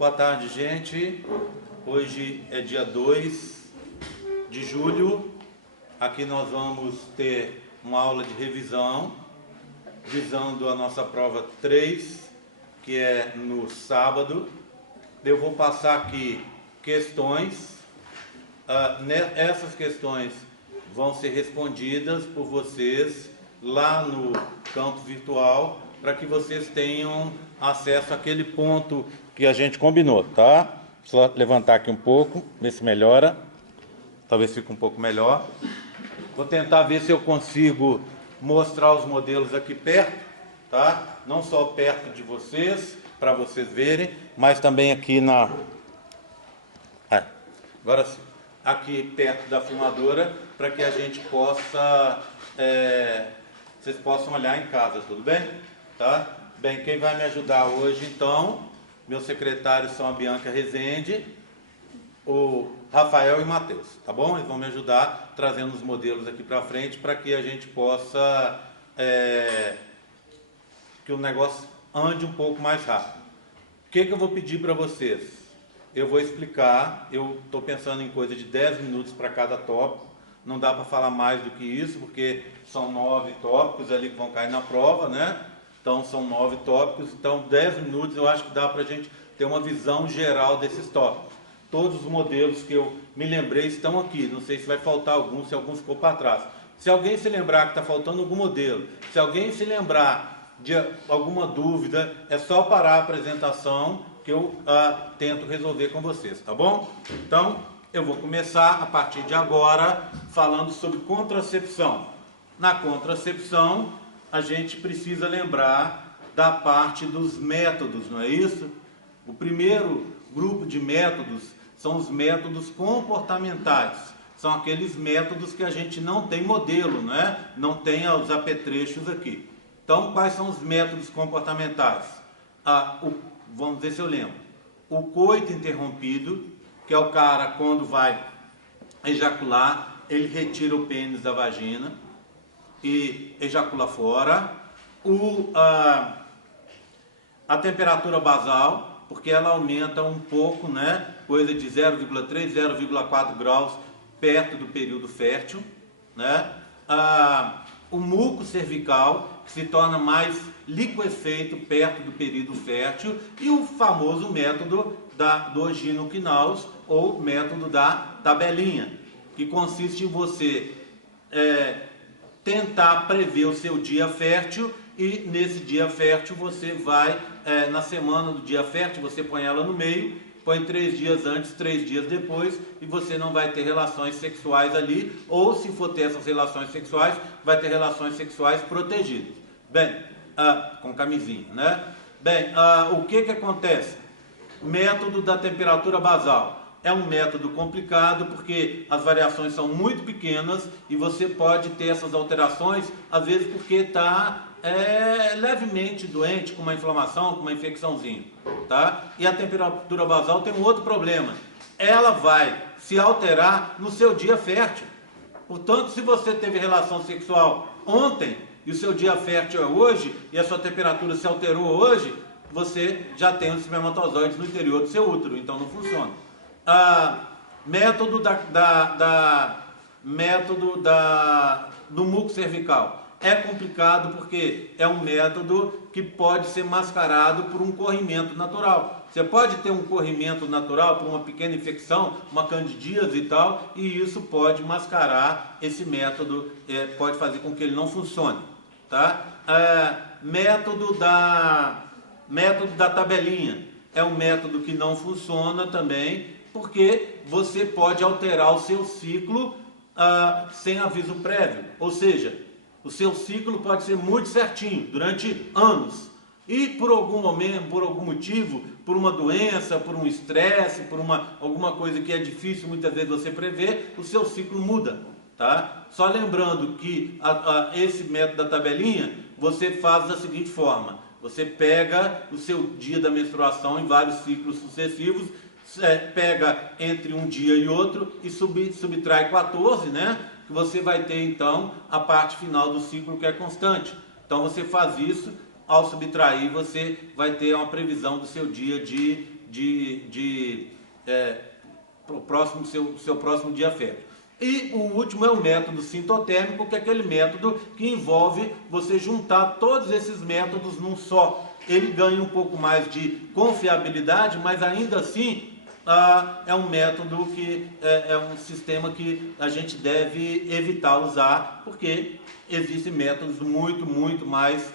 Boa tarde, gente. Hoje é dia 2 de julho. Aqui nós vamos ter uma aula de revisão, visando a nossa prova 3, que é no sábado. Eu vou passar aqui questões. Essas questões vão ser respondidas por vocês lá no campo virtual, para que vocês tenham acesso àquele ponto que a gente combinou, tá? Só levantar aqui um pouco, ver se melhora. Talvez fique um pouco melhor. Vou tentar ver se eu consigo mostrar os modelos aqui perto, tá? Não só perto de vocês, para vocês verem, mas também aqui na... agora sim. Aqui perto da filmadora, para que a gente possa... vocês possam olhar em casa, tudo bem? Tá? Bem, quem vai me ajudar hoje, então, meus secretários são a Bianca Rezende, o Rafael e o Matheus, tá bom? Eles vão me ajudar trazendo os modelos aqui para frente, para que a gente possa... que o negócio ande um pouco mais rápido. O que eu vou pedir para vocês? Eu vou explicar, eu estou pensando em coisa de 10 minutos para cada tópico, não dá para falar mais do que isso, porque são 9 tópicos ali que vão cair na prova, né? Então são 9 tópicos, então 10 minutos eu acho que dá para a gente ter uma visão geral desses tópicos. Todos os modelos que eu me lembrei estão aqui, não sei se vai faltar algum, se algum ficou para trás. Se alguém se lembrar que está faltando algum modelo, se alguém se lembrar de alguma dúvida, é só parar a apresentação que eu tento resolver com vocês, tá bom? Então, eu vou começar a partir de agora falando sobre contracepção. Na contracepção, a gente precisa lembrar da parte dos métodos, não é isso? O primeiro grupo de métodos são os métodos comportamentais. São aqueles métodos que a gente não tem modelo, não é? Não tem os apetrechos aqui. Então, quais são os métodos comportamentais? Vamos ver se eu lembro. O coito interrompido, que é o cara quando vai ejacular, ele retira o pênis da vagina e ejacula fora. A temperatura basal, porque ela aumenta um pouco, né? Coisa de 0,3, 0,4 graus perto do período fértil, né? O muco cervical, que se torna mais liquefeito perto do período fértil, e o famoso método do Gino-Quinaus, ou método da tabelinha, que consiste em você tentar prever o seu dia fértil, e nesse dia fértil você vai, na semana do dia fértil, você põe ela no meio, põe 3 dias antes, 3 dias depois, e você não vai ter relações sexuais ali, ou se for ter essas relações sexuais, vai ter relações sexuais protegidas. Bem, com camisinha, né? Bem, o que acontece? Método da temperatura basal. É um método complicado porque as variações são muito pequenas e você pode ter essas alterações, às vezes porque está levemente doente, com uma inflamação, com uma infecçãozinha, tá? E a temperatura basal tem um outro problema. Ela vai se alterar no seu dia fértil. Portanto, se você teve relação sexual ontem e o seu dia fértil é hoje e a sua temperatura se alterou hoje, você já tem os espermatozoides no interior do seu útero, então não funciona. Método do muco cervical. É complicado porque é um método que pode ser mascarado por um corrimento natural. Você pode ter um corrimento natural por uma pequena infecção, uma candidíase e tal, e isso pode mascarar esse método, pode fazer com que ele não funcione, tá? Método da tabelinha. É um método que não funciona também, porque você pode alterar o seu ciclo sem aviso prévio. Ou seja, o seu ciclo pode ser muito certinho, durante anos. E por algum momento, por algum motivo, por uma doença, por um estresse, por alguma coisa que é difícil muitas vezes você prever, o seu ciclo muda, tá? Só lembrando que esse método da tabelinha, você faz da seguinte forma. Você pega o seu dia da menstruação em vários ciclos sucessivos, pega entre um dia e outro e subtrai 14, né? Que você vai ter então a parte final do ciclo que é constante. Então você faz isso, ao subtrair você vai ter uma previsão do seu dia de pro próximo, seu próximo dia fértil. E o último é o método sintotérmico, que é aquele método que envolve você juntar todos esses métodos num só. Ele ganha um pouco mais de confiabilidade, mas ainda assim é um método que é um sistema que a gente deve evitar usar, porque existem métodos muito mais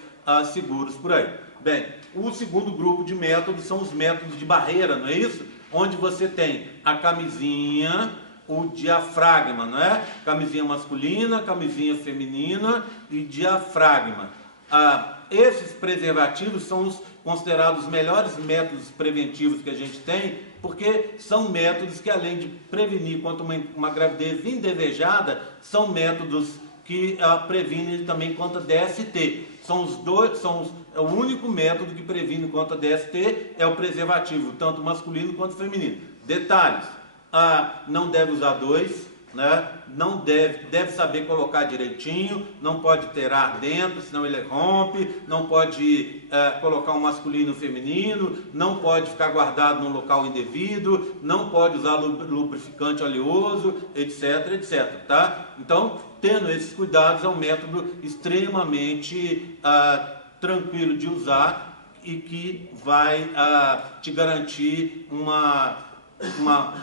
seguros por aí. Bem, o segundo grupo de métodos são os métodos de barreira, não é isso? Onde você tem a camisinha, o diafragma, não é? Camisinha masculina, camisinha feminina e diafragma. Esses preservativos são os considerados os melhores métodos preventivos que a gente tem, porque são métodos que, além de prevenir contra uma gravidez indesejada, são métodos que previnem também contra DST. É o único método que previne contra DST é o preservativo, tanto masculino quanto feminino. Detalhes: não deve usar dois, né? Não deve saber colocar direitinho, não pode ter ar dentro, senão ele rompe, não pode colocar um masculino e um feminino, não pode ficar guardado num local indevido, não pode usar lubrificante oleoso, etc, tá? Então, tendo esses cuidados, é um método extremamente tranquilo de usar e que vai te garantir uma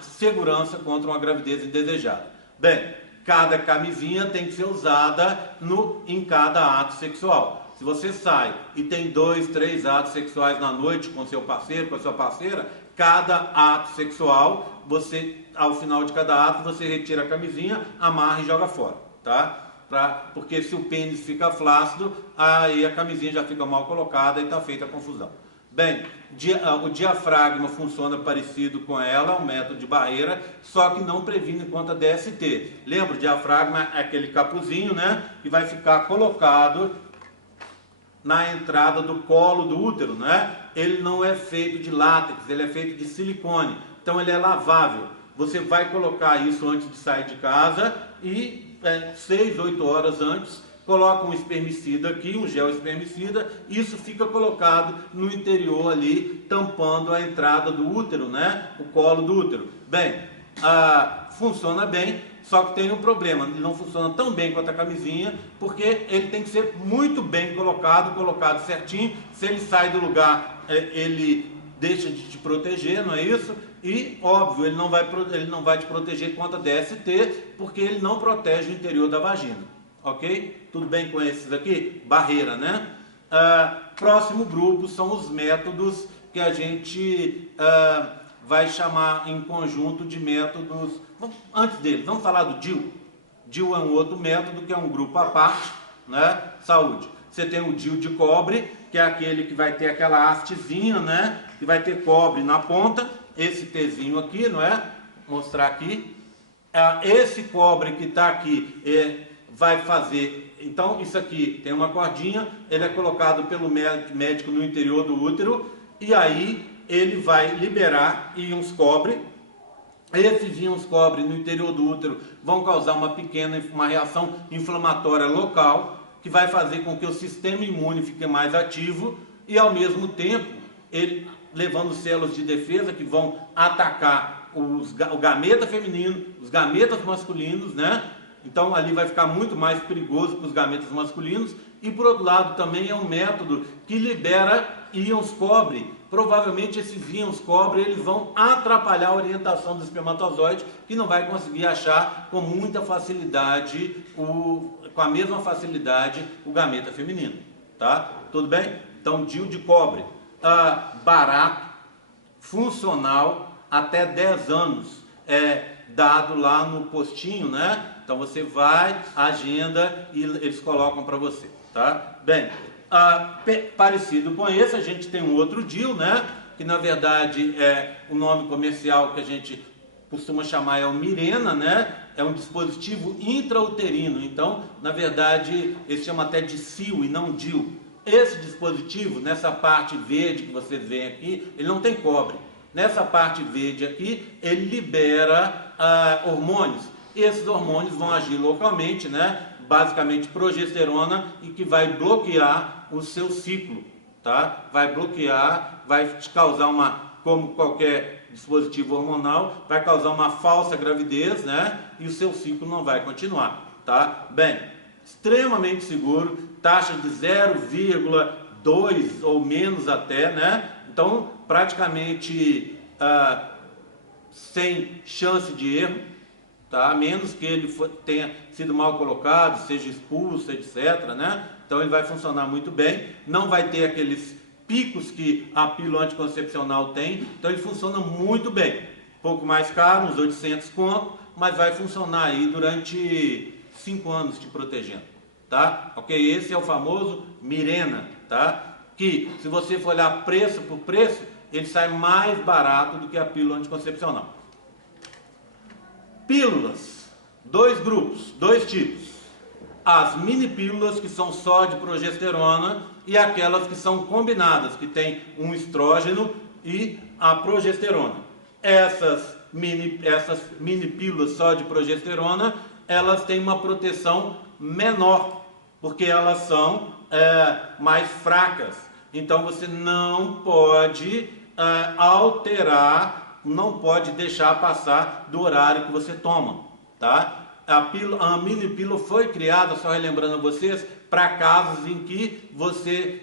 segurança contra uma gravidez indesejada. Bem, cada camisinha tem que ser usada em cada ato sexual. Se você sai e tem 2, 3 atos sexuais na noite com seu parceiro, com a sua parceira, cada ato sexual, ao final de cada ato, você retira a camisinha, amarra e joga fora, tá? Porque se o pênis fica flácido, aí a camisinha já fica mal colocada e está feita a confusão. Bem, o diafragma funciona parecido com ela, um método de barreira, só que não previne contra DST. Lembra, o diafragma é aquele capuzinho, né, que vai ficar colocado na entrada do colo do útero, né? Ele não é feito de látex, ele é feito de silicone, então ele é lavável. Você vai colocar isso antes de sair de casa e 6, 8 horas antes, coloca um espermicida aqui, um gel espermicida, isso fica colocado no interior ali, tampando a entrada do útero, né? O colo do útero. Bem, funciona bem, só que tem um problema, ele não funciona tão bem quanto a camisinha, porque ele tem que ser muito bem colocado certinho. Se ele sai do lugar, ele deixa de te proteger, não é isso? E, óbvio, ele não vai te proteger contra DST, porque ele não protege o interior da vagina. Ok? Tudo bem com esses aqui? Barreira, né? Próximo grupo são os métodos que a gente vai chamar em conjunto de métodos. Antes dele, vamos falar do DIU. DIU é um outro método que é um grupo à parte, né? Saúde. Você tem o DIU de cobre, que é aquele que vai ter aquela hastezinha, né? Que vai ter cobre na ponta. Esse Tzinho aqui, não é? Vou mostrar aqui. Esse cobre que está aqui vai fazer, então isso aqui tem uma cordinha, ele é colocado pelo médico no interior do útero, e aí ele vai liberar íons cobre. Esses íons cobre no interior do útero vão causar uma reação inflamatória local, que vai fazer com que o sistema imune fique mais ativo, e ao mesmo tempo, ele levando células de defesa que vão atacar o gameta feminino, os gametas masculinos, né? Então ali vai ficar muito mais perigoso para os gametas masculinos. E por outro lado também é um método que libera íons cobre. Provavelmente esses íons cobre eles vão atrapalhar a orientação do espermatozoide, que não vai conseguir achar com muita facilidade, com a mesma facilidade, o gameta feminino. Tá? Tudo bem? Então DIU de cobre, barato, funcional, até 10 anos, dado lá no postinho, né? Então você vai, agenda e eles colocam para você, tá? Bem, parecido com esse, a gente tem um outro DIU, né? Que na verdade o nome comercial que a gente costuma chamar é o Mirena, né? É um dispositivo intrauterino, então na verdade eles chamam até de CIO e não DIU. Esse dispositivo, nessa parte verde que vocês veem aqui, ele não tem cobre. Nessa parte verde aqui, ele libera hormônios. Esses hormônios vão agir localmente, né? Basicamente progesterona, e que vai bloquear o seu ciclo, tá? Vai bloquear, vai te causar uma como qualquer dispositivo hormonal, vai causar uma falsa gravidez, né? E o seu ciclo não vai continuar, tá? Bem, extremamente seguro, taxa de 0,2 ou menos até, né? Então, praticamente sem chance de erro, tá? A menos que ele tenha sido mal colocado, seja expulso, etc, né? Então ele vai funcionar muito bem, não vai ter aqueles picos que a pílula anticoncepcional tem, então ele funciona muito bem. Um pouco mais caro, uns 800 conto, mas vai funcionar aí durante 5 anos te protegendo, tá? Ok? Esse é o famoso Mirena, tá? Que se você for olhar preço por preço, ele sai mais barato do que a pílula anticoncepcional. Pílulas, 2 grupos, 2 tipos. As mini pílulas, que são só de progesterona, e aquelas que são combinadas, que tem um estrógeno e a progesterona. Essas mini pílulas só de progesterona, elas têm uma proteção menor, porque elas são mais fracas. Então você não pode alterar, não pode deixar passar do horário que você toma, tá? A mini pílula foi criada, só relembrando a vocês, para casos em que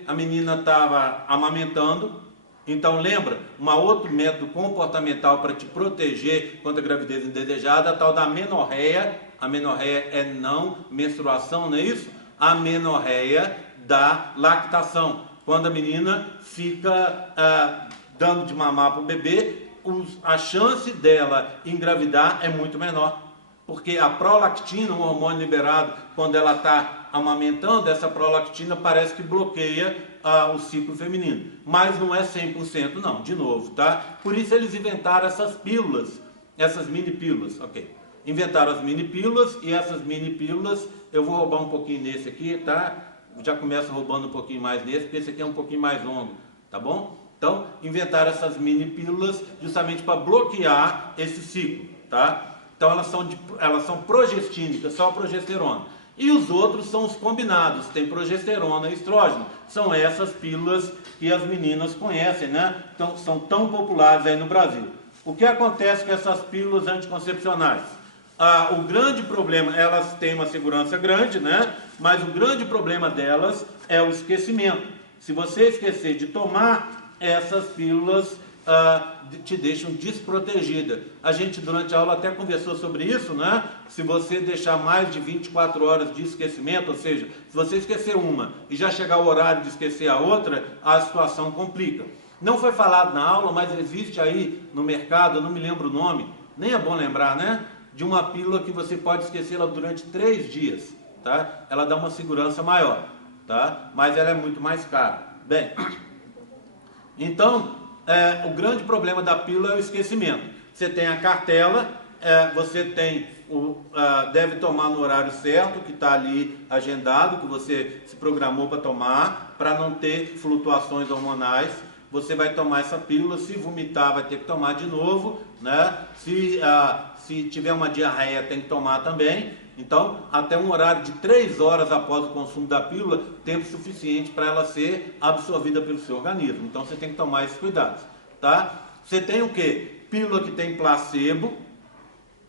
a menina estava amamentando. Então lembra, um outro método comportamental para te proteger contra a gravidez indesejada, a tal da amenorreia. A amenorreia é não menstruação, não é isso? A amenorreia da lactação. Quando a menina fica dando de mamar para o bebê, a chance dela engravidar é muito menor. Porque a prolactina, um hormônio liberado quando ela está amamentando, essa prolactina parece que bloqueia o ciclo feminino. Mas não é 100% não, de novo, tá? Por isso eles inventaram essas pílulas, essas mini pílulas, ok? Inventaram as mini pílulas, e essas mini pílulas, eu vou roubar um pouquinho nesse aqui, tá? Já começo roubando um pouquinho mais nesse, porque esse aqui é um pouquinho mais longo, tá bom? Então, inventaram essas mini pílulas justamente para bloquear esse ciclo, tá? Então elas são progestínicas, só progesterona. E os outros são os combinados, tem progesterona e estrógeno. São essas pílulas que as meninas conhecem, né? Então são tão populares aí no Brasil. O que acontece com essas pílulas anticoncepcionais? O grande problema, elas têm uma segurança grande, né? Mas o grande problema delas é o esquecimento. Se você esquecer de tomar essas pílulas, te deixam desprotegida. A gente durante a aula até conversou sobre isso, né? Se você deixar mais de 24 horas de esquecimento, ou seja, se você esquecer uma e já chegar o horário de esquecer a outra, a situação complica. Não foi falado na aula, mas existe aí no mercado, eu não me lembro o nome, nem é bom lembrar, né? De uma pílula que você pode esquecê-la durante 3 dias, tá? Ela dá uma segurança maior, tá? Mas ela é muito mais cara. Bem, então, o grande problema da pílula é o esquecimento. Você tem a cartela, você tem deve tomar no horário certo, que está ali agendado, que você se programou para tomar, para não ter flutuações hormonais. Você vai tomar essa pílula, se vomitar vai ter que tomar de novo, né? Se tiver uma diarreia tem que tomar também. Então, até um horário de 3 horas após o consumo da pílula, tempo suficiente para ela ser absorvida pelo seu organismo. Então, você tem que tomar esses cuidados, tá? Você tem o quê? Pílula que tem placebo.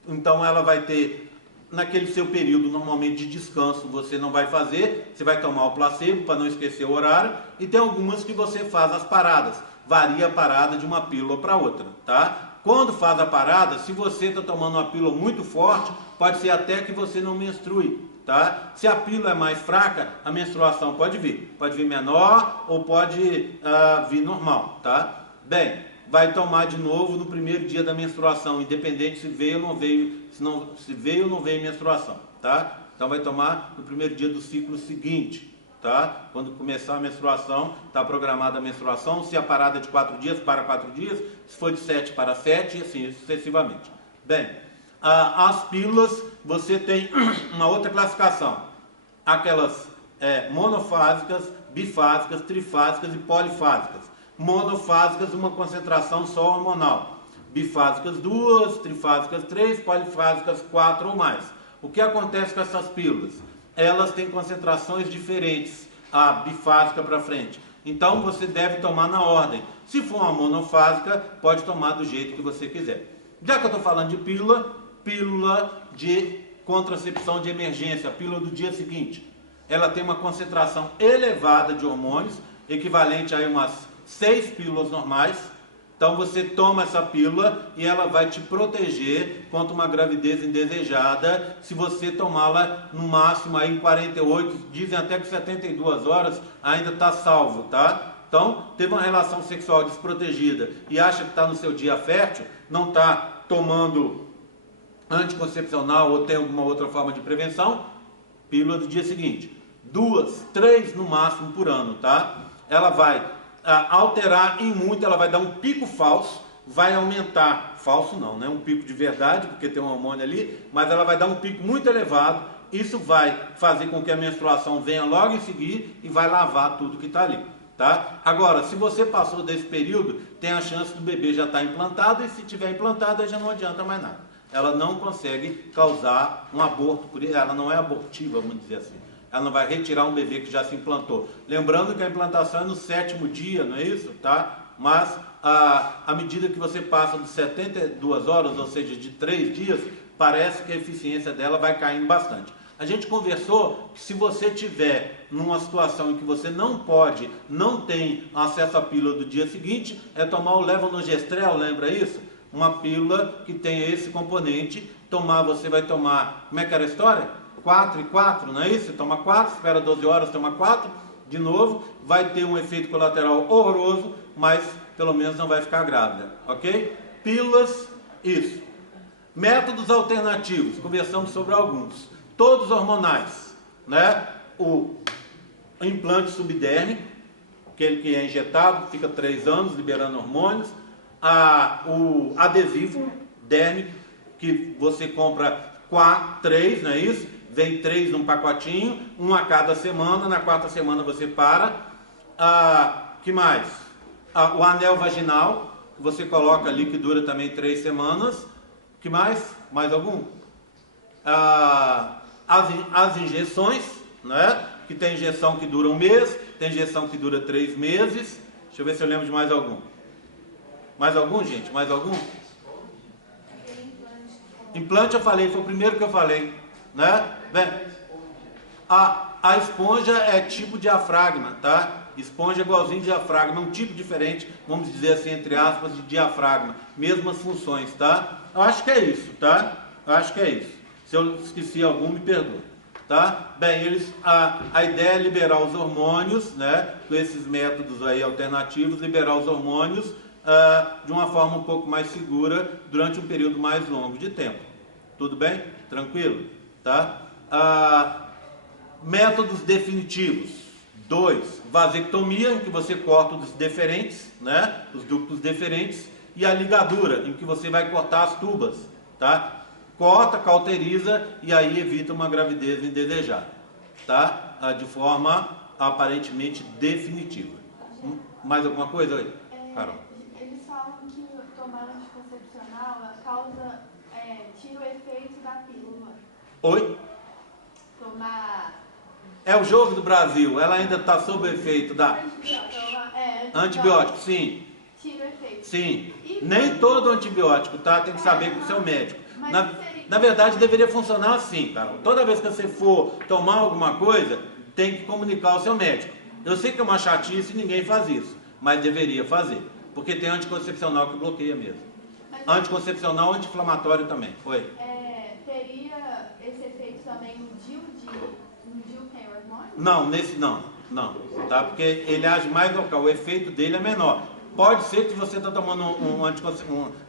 Então, ela vai ter, naquele seu período, normalmente de descanso, você não vai fazer. Você vai tomar o placebo para não esquecer o horário. E tem algumas que você faz as paradas. Varia a parada de uma pílula para outra, tá? Quando faz a parada, se você está tomando uma pílula muito forte, pode ser até que você não menstrue, tá? Se a pílula é mais fraca, a menstruação pode vir menor ou pode vir normal, tá? Bem, vai tomar de novo no primeiro dia da menstruação, independente se veio ou não veio, se veio ou não veio menstruação, tá? Então vai tomar no primeiro dia do ciclo seguinte. Tá? Quando começar a menstruação, está programada a menstruação. Se a parada é de 4 dias, para 4 dias. Se for de 7 para 7, e assim sucessivamente. Bem, as pílulas, você tem uma outra classificação. Aquelas monofásicas, bifásicas, trifásicas e polifásicas. Monofásicas, uma concentração só hormonal. Bifásicas 2, trifásicas 3, polifásicas 4 ou mais. O que acontece com essas pílulas? Elas têm concentrações diferentes, a bifásica para frente. Então você deve tomar na ordem. Se for uma monofásica, pode tomar do jeito que você quiser. Já que eu estou falando de pílula, pílula de contracepção de emergência, a pílula do dia seguinte. Ela tem uma concentração elevada de hormônios, equivalente a umas 6 pílulas normais. Então você toma essa pílula e ela vai te proteger contra uma gravidez indesejada, se você tomá-la no máximo aí em 48, dizem até que 72 horas ainda está salvo, tá? Então, teve uma relação sexual desprotegida e acha que está no seu dia fértil, não está tomando anticoncepcional ou tem alguma outra forma de prevenção, pílula do dia seguinte. 2, 3 no máximo por ano, tá? Ela vai alterar em muito, ela vai dar um pico falso, vai aumentar, falso não, né? Um pico de verdade, porque tem um hormônio ali, mas ela vai dar um pico muito elevado, isso vai fazer com que a menstruação venha logo em seguida e vai lavar tudo que está ali, tá? Agora, se você passou desse período, tem a chance do bebê já estar implantado, e se tiver implantado, aí já não adianta mais nada. Ela não consegue causar um aborto, ela não é abortiva, vamos dizer assim. Ela não vai retirar um bebê que já se implantou. Lembrando que a implantação é no 7º dia, não é isso? Tá? Mas à medida que você passa de 72 horas, ou seja, de 3 dias, parece que a eficiência dela vai caindo bastante. A gente conversou que se você tiver numa situação em que você não tem acesso à pílula do dia seguinte, é tomar o levonorgestrel, lembra isso? Uma pílula que tem esse componente. Você vai tomar, como é que era a história? 4 e 4, não é isso? Você toma 4, espera 12 horas, toma 4, de novo, vai ter um efeito colateral horroroso, mas pelo menos não vai ficar grávida, ok? Pílulas, isso. Métodos alternativos, conversamos sobre alguns, todos hormonais, né? O implante subdérmico, aquele que é injetado, fica 3 anos liberando hormônios, o adesivo dérmico, que você compra 3, não é isso? Vem 3 num pacotinho, um a cada semana, na 4ª semana você para. Que mais? O anel vaginal, que você coloca ali, que dura também 3 semanas. Que mais? Mais algum? As injeções, né? Que tem injeção que dura 1 mês, tem injeção que dura 3 meses. Deixa eu ver se eu lembro de mais algum. Mais algum, gente? Mais algum? Implante eu falei, foi o primeiro que eu falei, né? Bem, a esponja é tipo diafragma, tá? Esponja é igualzinho diafragma, é um tipo diferente, vamos dizer assim, entre aspas, de diafragma. Mesmas funções, tá? Eu acho que é isso, tá? Eu acho que é isso. Se eu esqueci algum, me perdoa, tá? Bem, a ideia é liberar os hormônios, né? Com esses métodos aí alternativos, liberar os hormônios de uma forma um pouco mais segura durante um período mais longo de tempo. Tudo bem? Tranquilo? Tá? Métodos definitivos. 2, vasectomia, em que você corta os deferentes, né? Os ductos deferentes, e a ligadura, em que você vai cortar as tubas, tá? Corta, cauteriza e aí evita uma gravidez indesejada, tá? De forma aparentemente definitiva. Mais alguma coisa aí, Carol? Eles falam que tomar anticoncepcional tira o efeito da pílula. Oi? Tomar... É o jogo do Brasil, ela ainda está sob o efeito da... Antibiótico, sim. Tira o efeito. Sim. Nem todo antibiótico, tá? Tem que saber com o seu médico. Na verdade, deveria funcionar assim, Carol. Toda vez que você for tomar alguma coisa, tem que comunicar ao seu médico. Eu sei que é uma chatice e ninguém faz isso, mas deveria fazer. Porque tem anticoncepcional que bloqueia mesmo. Anticoncepcional, anti-inflamatório também. Oi? Teria esse efeito também no DIU que tem hormônio? Não, nesse não, tá? Porque ele age mais local, o efeito dele é menor. Pode ser que você está tomando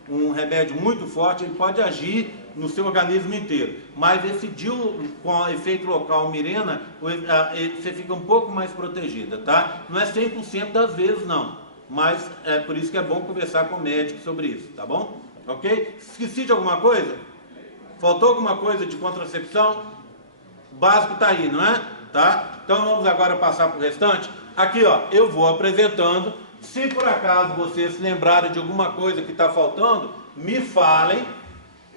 um remédio muito forte, ele pode agir no seu organismo inteiro. Mas esse DIU com efeito local Mirena, você fica um pouco mais protegida, tá? Não é 100% das vezes não, mas é por isso que é bom conversar com o médico sobre isso, tá bom? Ok? Esqueci de alguma coisa? Faltou alguma coisa de contracepção? O básico está aí, não é? Tá? Então vamos agora passar para o restante. Aqui, ó, eu vou apresentando. Se por acaso vocês se lembrarem de alguma coisa que está faltando, me falem,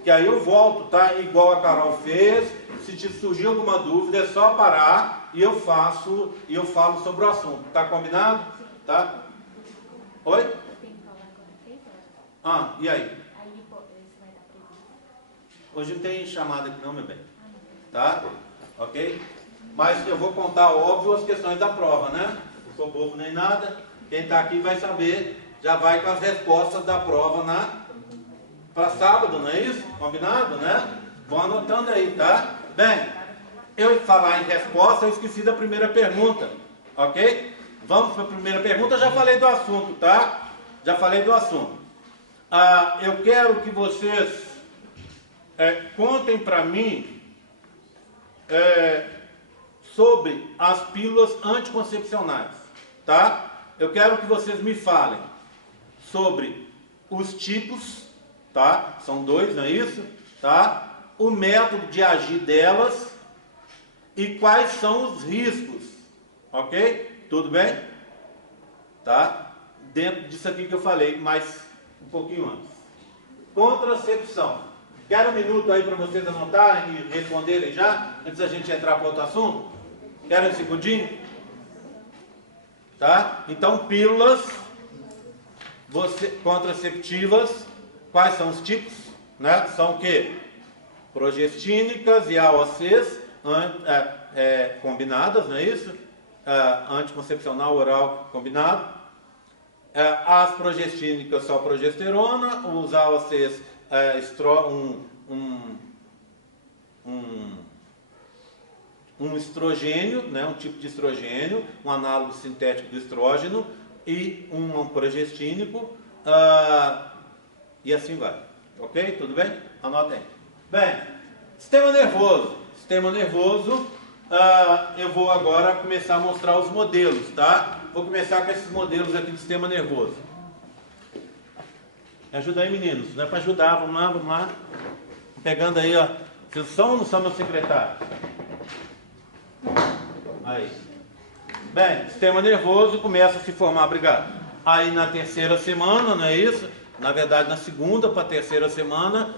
que aí eu volto, tá? Igual a Carol fez. Se te surgir alguma dúvida, é só parar e eu falo sobre o assunto. Tá combinado? Tá? Oi? Ah, e aí? Aí você vai dar preguiça. Hoje não tem chamada aqui não, meu bem. Tá? Ok? Mas eu vou contar, óbvio, as questões da prova, né? Não sou bobo nem nada. Quem está aqui vai saber, já vai com as respostas da prova para sábado, não é isso? Combinado, né? Vão anotando aí, tá? Bem, eu falar em resposta, eu esqueci da primeira pergunta, ok? Vamos para a primeira pergunta, eu já falei do assunto, tá? Já falei do assunto. Eu quero que vocês contem para mim sobre as pílulas anticoncepcionais, tá? Eu quero que vocês me falem sobre os tipos, tá? São 2, não é isso? Tá? O método de agir delas e quais são os riscos, ok? Tudo bem? Tá? Dentro disso aqui que eu falei, mas um pouquinho antes. Contracepção. Quero um minuto aí para vocês anotarem e responderem já, antes da gente entrar para outro assunto? Querem um segundinho? Tá? Então, pílulas contraceptivas, quais são os tipos? Né? São o quê? Progestínicas e AOCs combinadas, não é isso? Anticoncepcional oral combinado. As progestínicas só progesterona, os AOCs um estrogênio, né, um tipo de estrogênio, um análogo sintético do estrógeno e um progestínico, e assim vai. Ok? Tudo bem? Anotem. Bem, sistema nervoso. Sistema nervoso, eu vou agora começar a mostrar os modelos, tá? Vou começar com esses modelos aqui do sistema nervoso. Me ajuda aí, meninos. Não é para ajudar, vamos lá, vamos lá. Pegando aí, ó. Vocês são ou não são meu secretário? Aí. Bem, sistema nervoso começa a se formar, obrigado. Aí na terceira semana, não é isso? Na verdade, na segunda para a terceira semana.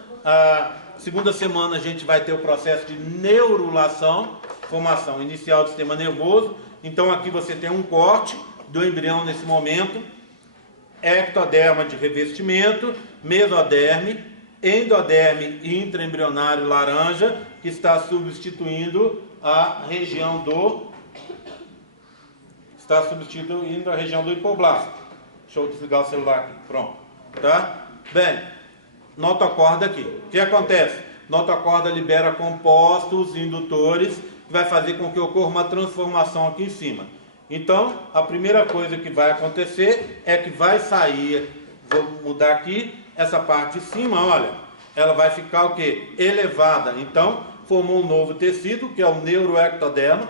Segunda semana a gente vai ter o processo de neurulação, formação inicial do sistema nervoso. Então aqui você tem um corte do embrião nesse momento. Ectoderma de revestimento, mesoderme, endoderme intraembrionário laranja, que está substituindo a região do hipoblasto. Deixa eu desligar o celular aqui. Pronto. Tá? Bem, notocorda aqui. O que acontece? Notocorda libera compostos indutores que vai fazer com que ocorra uma transformação aqui em cima. Então, a primeira coisa que vai acontecer é que vai sair, vou mudar aqui, essa parte de cima, olha, ela vai ficar o quê? Elevada. Então, formou um novo tecido, que é o neuroectoderma,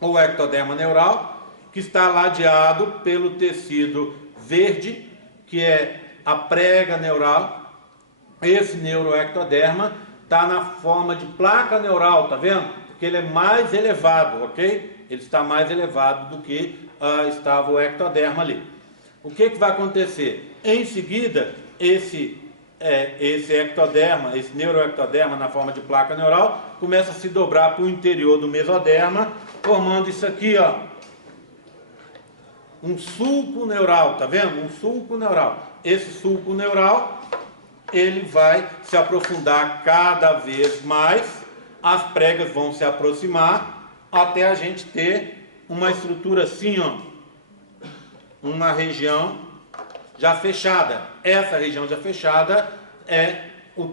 ou ectoderma neural, que está ladeado pelo tecido verde, que é a prega neural. Esse neuroectoderma está na forma de placa neural, tá vendo? Porque ele é mais elevado, ok? Ele está mais elevado do que estava o ectoderma ali. O que vai acontecer? Em seguida, esse ectoderma, esse neuroectoderma na forma de placa neural, começa a se dobrar para o interior do mesoderma, formando isso aqui, ó, um sulco neural, tá vendo? Um sulco neural. Esse sulco neural, ele vai se aprofundar cada vez mais, as pregas vão se aproximar, até a gente ter uma estrutura assim, ó, uma região já fechada. Essa região já fechada é o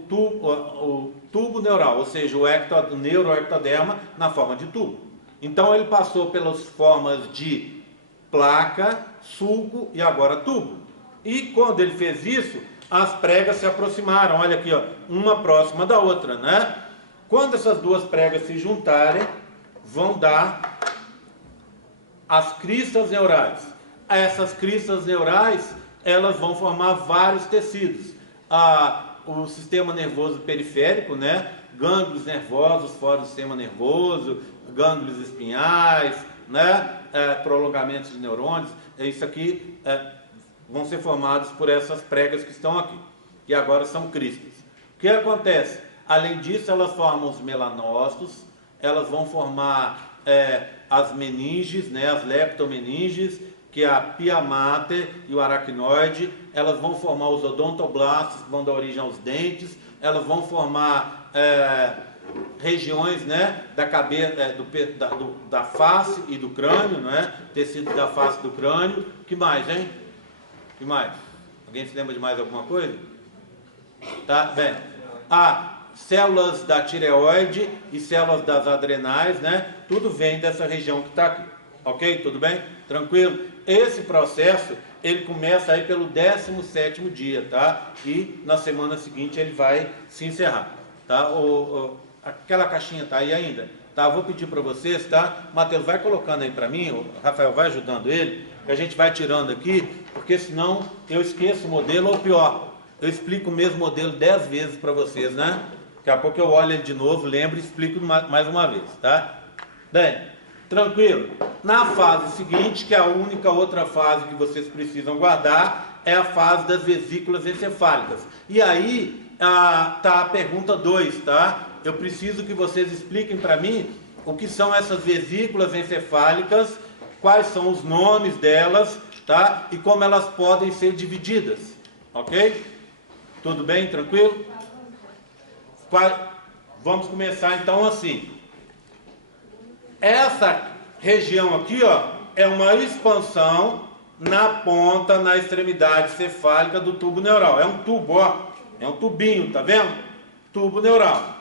tubo neural, ou seja, o neuroectoderma na forma de tubo. Então ele passou pelas formas de placa, sulco e agora tubo. E quando ele fez isso, as pregas se aproximaram, olha aqui, ó, uma próxima da outra, né? Quando essas duas pregas se juntarem, vão dar as cristas neurais. Essas cristas neurais, elas vão formar vários tecidos. O sistema nervoso periférico, né? Gânglios nervosos fora do sistema nervoso, gânglios espinhais, né? Prolongamentos de neurônios. Isso aqui vão ser formados por essas pregas que estão aqui, que agora são cristas. O que acontece? Além disso, elas formam os melanócitos, elas vão formar as meninges, né, as leptomeninges, que é a pia mater e o aracnoide, elas vão formar os odontoblastos, que vão dar origem aos dentes, elas vão formar regiões, né, da cabeça, da face e do crânio, né, tecido da face e do crânio. Que mais, hein? Que mais? Alguém se lembra de mais alguma coisa? Tá, bem. Células da tireoide e células das adrenais, né? Tudo vem dessa região que está aqui. Ok? Tudo bem? Tranquilo? Esse processo, ele começa aí pelo 17º dia, tá? E na semana seguinte ele vai se encerrar, tá? Aquela caixinha tá aí ainda, tá? Vou pedir para vocês, tá? Matheus, vai colocando aí para mim, o Rafael vai ajudando ele, que a gente vai tirando aqui, porque senão eu esqueço o modelo, ou pior, eu explico o mesmo modelo 10 vezes para vocês, né? Daqui a pouco eu olho ele de novo, lembro e explico mais uma vez, tá? Bem, tranquilo. Na fase seguinte, que é a única outra fase que vocês precisam guardar, é a fase das vesículas encefálicas. E aí, tá a pergunta 2, tá? Eu preciso que vocês expliquem para mim o que são essas vesículas encefálicas, quais são os nomes delas, tá? E como elas podem ser divididas, ok? Tudo bem? Tranquilo? Vamos começar então assim. Essa região aqui, ó, é uma expansão na ponta, na extremidade cefálica do tubo neural. É um tubo, ó, é um tubinho, tá vendo? Tubo neural.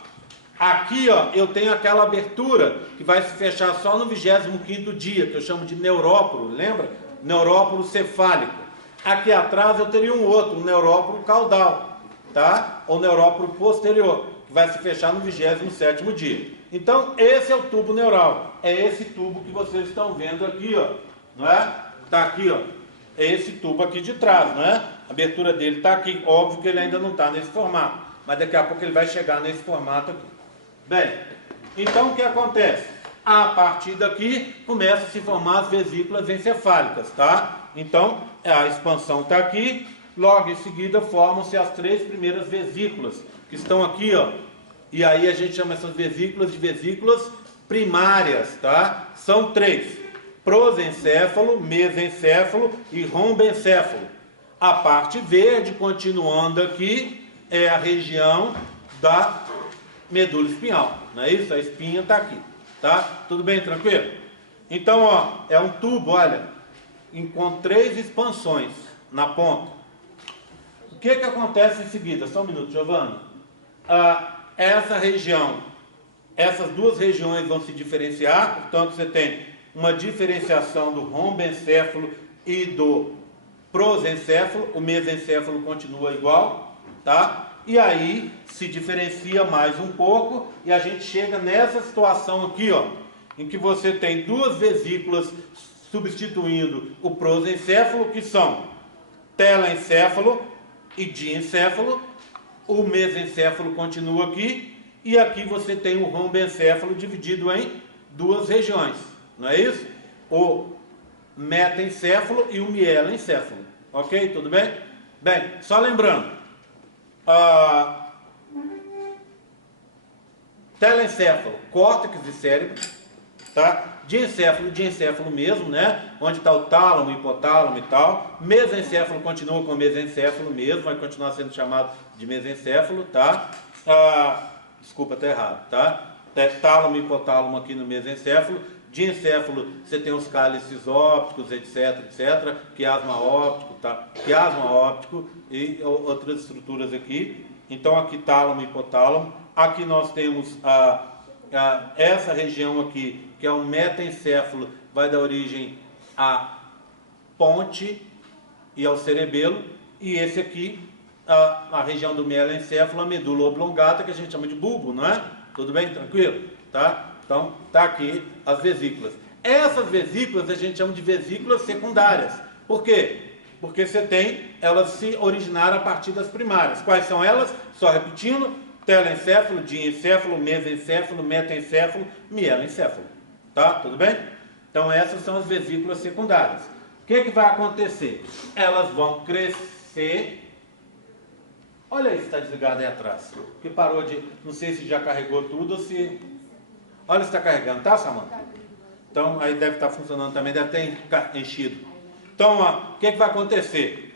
Aqui, ó, eu tenho aquela abertura que vai se fechar só no 25º dia, que eu chamo de neuróporo, lembra? Neuróporo cefálico. Aqui atrás eu teria um outro, um neuróporo caudal, tá? Ou neuróporo posterior, que vai se fechar no 27º dia. Então, esse é o tubo neural. É esse tubo que vocês estão vendo aqui, ó, não é? Tá aqui, ó. É esse tubo aqui de trás, não é? A abertura dele tá aqui. Óbvio que ele ainda não está nesse formato, mas daqui a pouco ele vai chegar nesse formato aqui. Bem, então o que acontece? A partir daqui começa a se formar as vesículas encefálicas, tá? Então, a expansão está aqui, logo em seguida formam-se as 3 primeiras vesículas, que estão aqui, ó. E aí a gente chama essas vesículas de vesículas primárias, tá? São 3: prosencéfalo, mesencéfalo e rombencéfalo. A parte verde, continuando aqui, é a região da medula espinhal, não é isso? A espinha está aqui, tá? Tudo bem, tranquilo? Então, ó, é um tubo, olha, com 3 expansões na ponta. O que acontece em seguida? Só um minuto, Giovanni. Essa região, essas 2 regiões vão se diferenciar, portanto você tem uma diferenciação do rombencéfalo e do prosencéfalo, o mesencéfalo continua igual, tá? E aí se diferencia mais um pouco e a gente chega nessa situação aqui, ó, em que você tem 2 vesículas substituindo o prosencéfalo, que são telencéfalo e diencéfalo. O mesencéfalo continua aqui, e aqui você tem o rombencéfalo dividido em 2 regiões, não é isso? O metencéfalo e o mielencéfalo, ok? Tudo bem? Bem, só lembrando, telencéfalo, córtex de cérebro, tá? Diencéfalo mesmo, né? Onde está o tálamo, hipotálamo e tal. Mesencéfalo continua com o mesencéfalo mesmo, vai continuar sendo chamado de mesencéfalo, tá? Desculpa, tá errado, tá? Tálamo e hipotálamo aqui no mesencéfalo. Diencéfalo, você tem os cálices ópticos, etc, quiasma óptico, tá? Quiasma óptico e outras estruturas aqui. Então aqui tálamo e hipotálamo. Aqui nós temos essa região aqui, que é o metencéfalo, vai dar origem à ponte e ao cerebelo. E esse aqui, a região do mielencéfalo, a medula oblongata, que a gente chama de bulbo, não é? Tudo bem? Tranquilo? Tá? Então, tá aqui as vesículas. Essas vesículas a gente chama de vesículas secundárias. Por quê? Porque elas se originaram a partir das primárias. Quais são elas? Só repetindo: telencéfalo, diencéfalo, mesencéfalo, metencéfalo, mielencéfalo. Tá? Tudo bem? Então essas são as vesículas secundárias. O que vai acontecer? Elas vão crescer. Olha aí se está desligado aí atrás. Que parou de... Não sei se já carregou tudo ou se... Olha se está carregando, tá, Samanta? Então aí deve estar funcionando também, deve ter enchido. Então, ó, o que vai acontecer?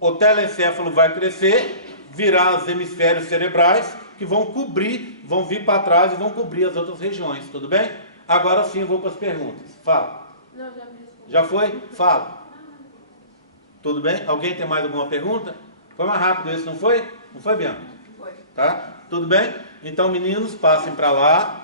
o telencéfalo vai crescer, virar os hemisférios cerebrais, que vão cobrir, vão vir para trás e vão cobrir as outras regiões, tudo bem? Agora sim eu vou para as perguntas. Fala. Não, já me respondi. Já foi? Fala. Tudo bem? Alguém tem mais alguma pergunta? Foi mais rápido esse, não foi? Não foi, Bianca? Foi. Tá? Tudo bem? Então, meninos, passem para lá.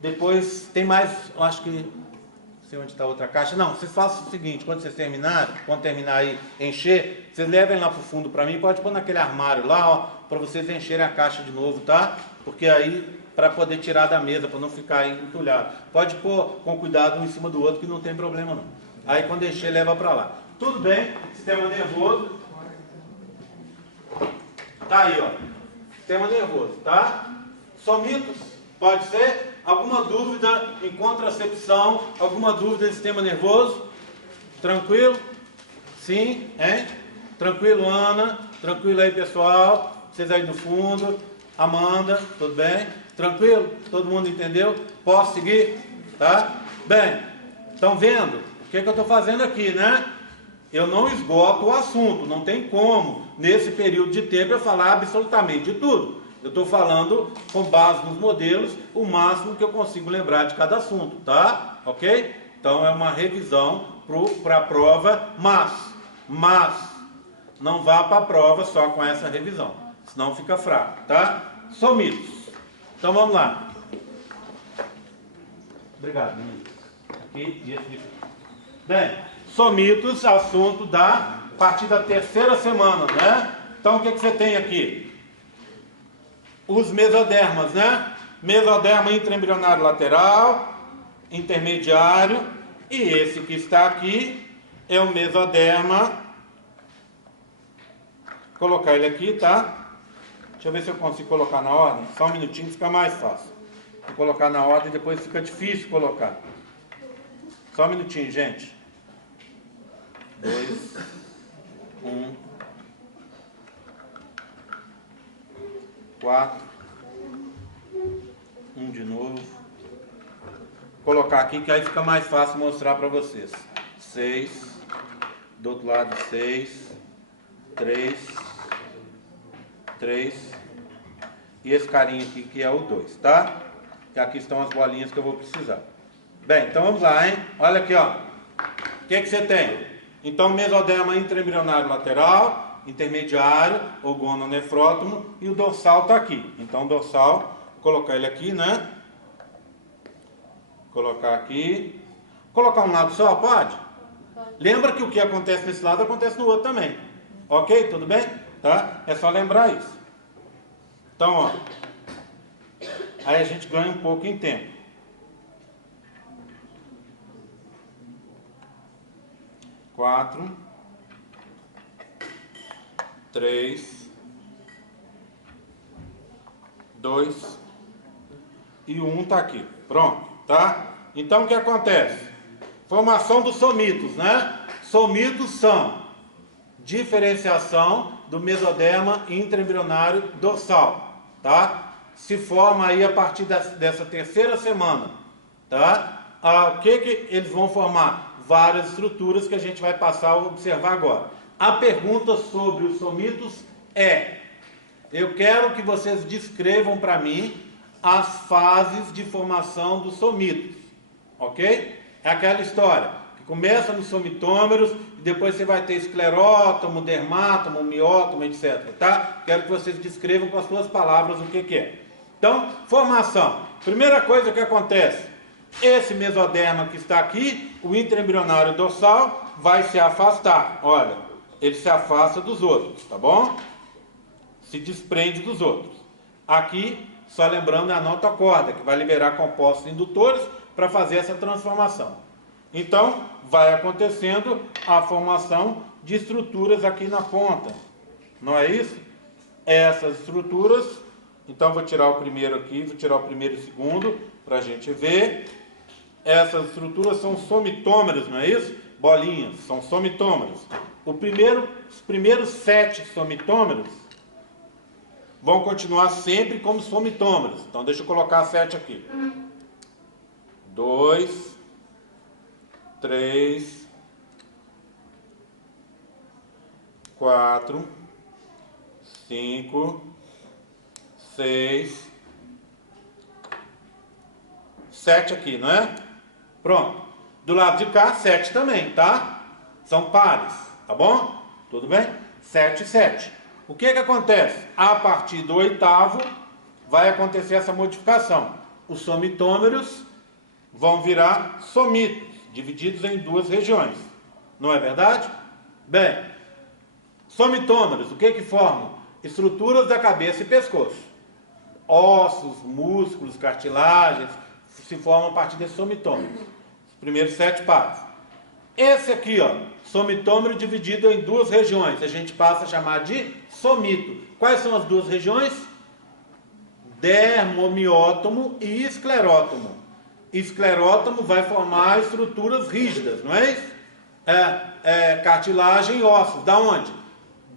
Depois, tem mais, eu acho que, não sei onde está a outra caixa. Não, vocês façam o seguinte, quando vocês terminarem, quando terminar aí, encher, vocês levem lá para o fundo para mim, pode pôr naquele armário lá, ó, para vocês encherem a caixa de novo, tá? Porque aí, para poder tirar da mesa, para não ficar aí entulhado. Pode pôr com cuidado um em cima do outro, que não tem problema não. Aí quando encher, leva para lá. Tudo bem, sistema nervoso. Tá aí, ó. Sistema nervoso, tá? Somitos, pode ser? Alguma dúvida em contracepção? Alguma dúvida em sistema nervoso? Tranquilo? Sim? Hein? Tranquilo, Ana? Tranquilo aí, pessoal? Vocês aí do fundo? Amanda, tudo bem? Tranquilo? Todo mundo entendeu? Posso seguir? Tá? Bem, estão vendo? O que eu estou fazendo aqui, né? Eu não esgoto o assunto, não tem como, nesse período de tempo, eu falar absolutamente de tudo. Eu estou falando, com base nos modelos, o máximo que eu consigo lembrar de cada assunto, tá? Ok? Então é uma revisão para a prova, mas não vá para a prova só com essa revisão, senão fica fraco, tá? Somitos. Então vamos lá. Obrigado, menino. Aqui e esse. Bem, somitos, assunto da partir da terceira semana, né? Então o que você tem aqui? Os mesodermas, né? Mesoderma intraembrionário lateral, intermediário, e esse que está aqui é o mesoderma. Vou colocar ele aqui, tá? Deixa eu ver se eu consigo colocar na ordem. Só um minutinho, fica mais fácil. Vou colocar na ordem, depois fica difícil colocar. Só um minutinho, gente. 2, 1, 4, 1 de novo. Vou colocar aqui que aí fica mais fácil mostrar para vocês. 6, do outro lado 6, 3, e esse carinha aqui que é o 2, tá? E aqui estão as bolinhas que eu vou precisar. Bem, então vamos lá, hein? Olha aqui, ó. O que você tem? Então, mesoderma intraembrionário lateral, intermediário, ou gononefrótomo, e o dorsal está aqui. Então, o dorsal, vou colocar ele aqui, né? Colocar aqui. Colocar um lado só, pode? Lembra que o que acontece nesse lado acontece no outro também. Ok? Tudo bem? Tá? É só lembrar isso. Então, ó. Aí a gente ganha um pouco em tempo. 4, 3, 2 e 1 está aqui. Pronto, tá? Então o que acontece? Formação dos somitos, né? Somitos são diferenciação do mesoderma intraembrionário dorsal, tá? Se forma aí a partir dessa terceira semana, tá? O que eles vão formar? Várias estruturas que a gente vai passar a observar agora. A pergunta sobre os somitos é: eu quero que vocês descrevam para mim as fases de formação dos somitos, ok? É aquela história que começa nos somitômeros e depois você vai ter esclerótomo, dermátomo, miótomo, etc, tá? Quero que vocês descrevam com as suas palavras o que é. Então, formação. Primeira coisa que acontece: esse mesoderma que está aqui, o intraembrionário dorsal, vai se afastar. Olha, ele se afasta dos outros, tá bom? Se desprende dos outros. Aqui, só lembrando, é a notocorda, que vai liberar compostos indutores para fazer essa transformação. Então, vai acontecendo a formação de estruturas aqui na ponta. Não é isso? Essas estruturas, então vou tirar o primeiro aqui, vou tirar o primeiro e o segundo, para a gente ver. Essas estruturas são somitômeros, não é isso? Bolinhas, são somitômeros. Os primeiros 7 somitômeros vão continuar sempre como somitômeros. Então, deixa eu colocar 7 aqui. 2, 3, 4, 5, 6, 7 aqui, não é? Pronto. Do lado de cá, 7 também, tá? São pares, tá bom? Tudo bem? 7 e 7. O que acontece? A partir do oitavo, vai acontecer essa modificação. Os somitômeros vão virar somitos, divididos em duas regiões. Não é verdade? Bem, somitômeros, o que formam? Estruturas da cabeça e pescoço. Ossos, músculos, cartilagens, se formam a partir desses somitômeros. Os primeiros 7 pares. Esse aqui, ó, somitômero dividido em duas regiões, a gente passa a chamar de somito. Quais são as duas regiões? Dermomiótomo e esclerótomo. Esclerótomo vai formar estruturas rígidas, não é isso? Cartilagem e ossos. Da onde?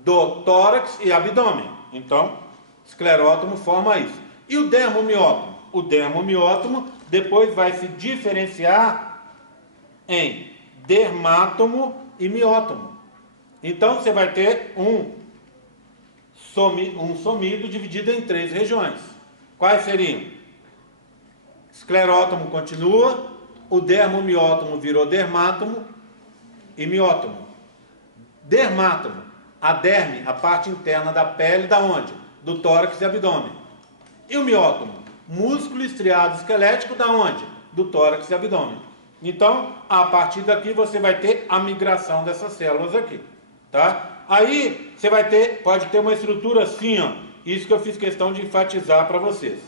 Do tórax e abdômen. Então, esclerótomo forma isso. E o dermomiótomo? O dermomiótomo depois vai se diferenciar em dermátomo e miótomo. Então, você vai ter um somido dividido em 3 regiões. Quais seriam? Esclerótomo continua, o dermomiótomo virou dermátomo e miótomo. Dermátomo, a derme, a parte interna da pele, da onde? Do tórax e abdômen. E o miótomo? Músculo estriado esquelético, da onde? Do tórax e abdômen. Então, a partir daqui você vai ter a migração dessas células aqui, tá? Aí você pode ter uma estrutura assim, ó. Isso que eu fiz questão de enfatizar para vocês.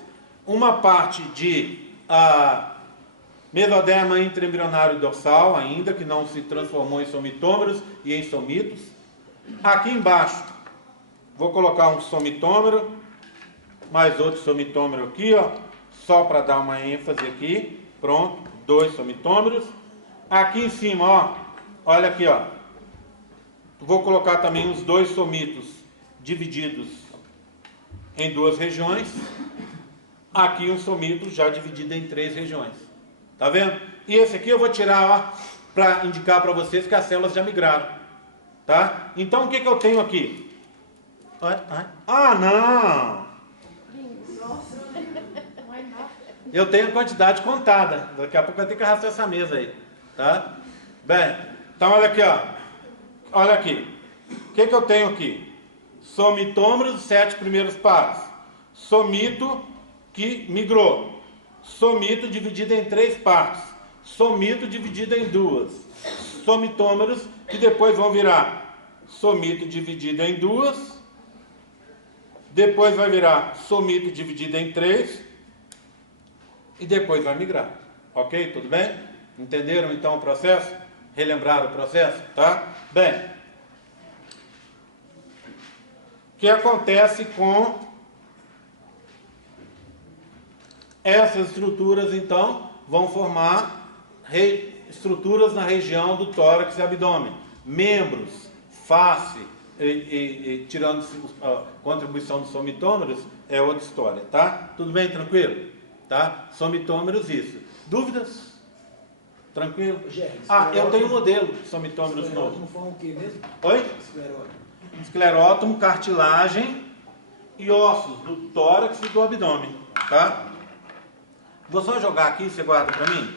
Uma parte de mesoderma intraembrionário dorsal ainda, que não se transformou em somitômeros e em somitos. Aqui embaixo, vou colocar um somitômero, mais outro somitômero aqui, ó, só para dar uma ênfase aqui. Pronto, 2 somitômeros. Aqui em cima, ó, olha aqui, ó. Vou colocar também os 2 somitos divididos em 2 regiões. Aqui um somito já dividido em 3 regiões. Tá vendo? E esse aqui eu vou tirar, ó, para indicar para vocês que as células já migraram. Tá? Então o que eu tenho aqui? Ah, não! Eu tenho a quantidade contada. Daqui a pouco eu tenho que arrastar essa mesa aí. Tá? Bem, então olha aqui, ó. Olha aqui. O que eu tenho aqui? Somitômeros, 7 primeiros pares. Somito que migrou. Somito dividido em 3 partes. Somito dividido em 2. Somitômeros que depois vão virar somito dividido em 2. Depois vai virar somito dividido em 3. E depois vai migrar. Ok? Tudo bem? Entenderam então o processo? Relembraram o processo? Tá? Bem. O que acontece com essas estruturas, então, vão formar estruturas na região do tórax e abdômen. Membros, face, tirando a contribuição dos somitômeros, é outra história, tá? Tudo bem? Tranquilo? Tá? Somitômeros, isso. Dúvidas? Tranquilo? Eu tenho um modelo de somitômeros novo. Esclerótomo forma o que mesmo? Oi? Esclerótomo. Esclerótomo, cartilagem e ossos do tórax e do abdômen, tá? Vou só jogar aqui, você guarda para mim?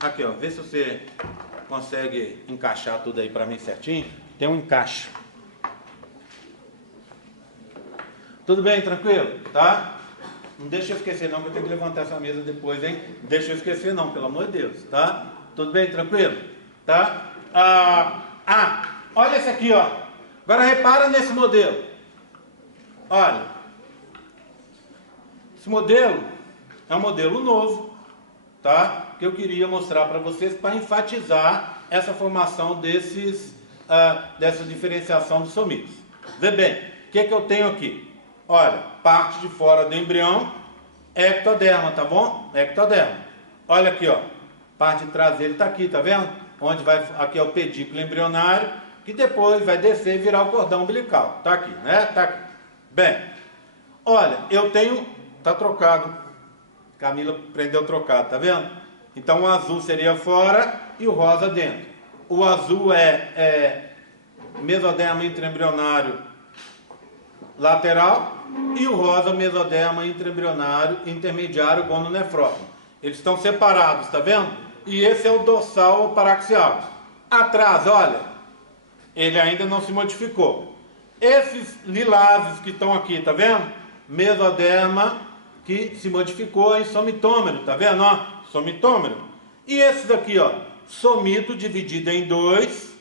Aqui, ó, vê se você consegue encaixar tudo aí para mim certinho. Tem um encaixe. Tudo bem, tranquilo? Tá? Não deixa eu esquecer não, que eu tenho que levantar essa mesa depois, hein? Não deixa eu esquecer não, pelo amor de Deus, tá? Tudo bem, tranquilo? Tá? Olha esse aqui, ó. Agora repara nesse modelo. Olha. Esse modelo é um modelo novo, tá? Que eu queria mostrar para vocês para enfatizar essa formação dessa diferenciação dos somitos. Vê bem, o que eu tenho aqui? Olha, parte de fora do embrião, ectoderma, tá bom? Ectoderma. Olha aqui, ó. Parte de trás dele está aqui, tá vendo? Onde vai, aqui é o pedículo embrionário, que depois vai descer e virar o cordão umbilical. Tá aqui, né? Tá aqui. Bem, olha, eu tenho, tá trocado Camila aprendeu trocado, tá vendo? Então o azul seria fora e o rosa dentro. O azul é mesoderma intraembrionário lateral e o rosa mesoderma intraembrionário intermediário gononefrótomo. Eles estão separados, tá vendo? E esse é o dorsal ou paraxial. Atrás, olha, ele ainda não se modificou. Esses lilazes que estão aqui, tá vendo? Mesoderma que se modificou em somitômero, tá vendo? Ó, somitômero. E esses aqui, ó, somito dividido em 2,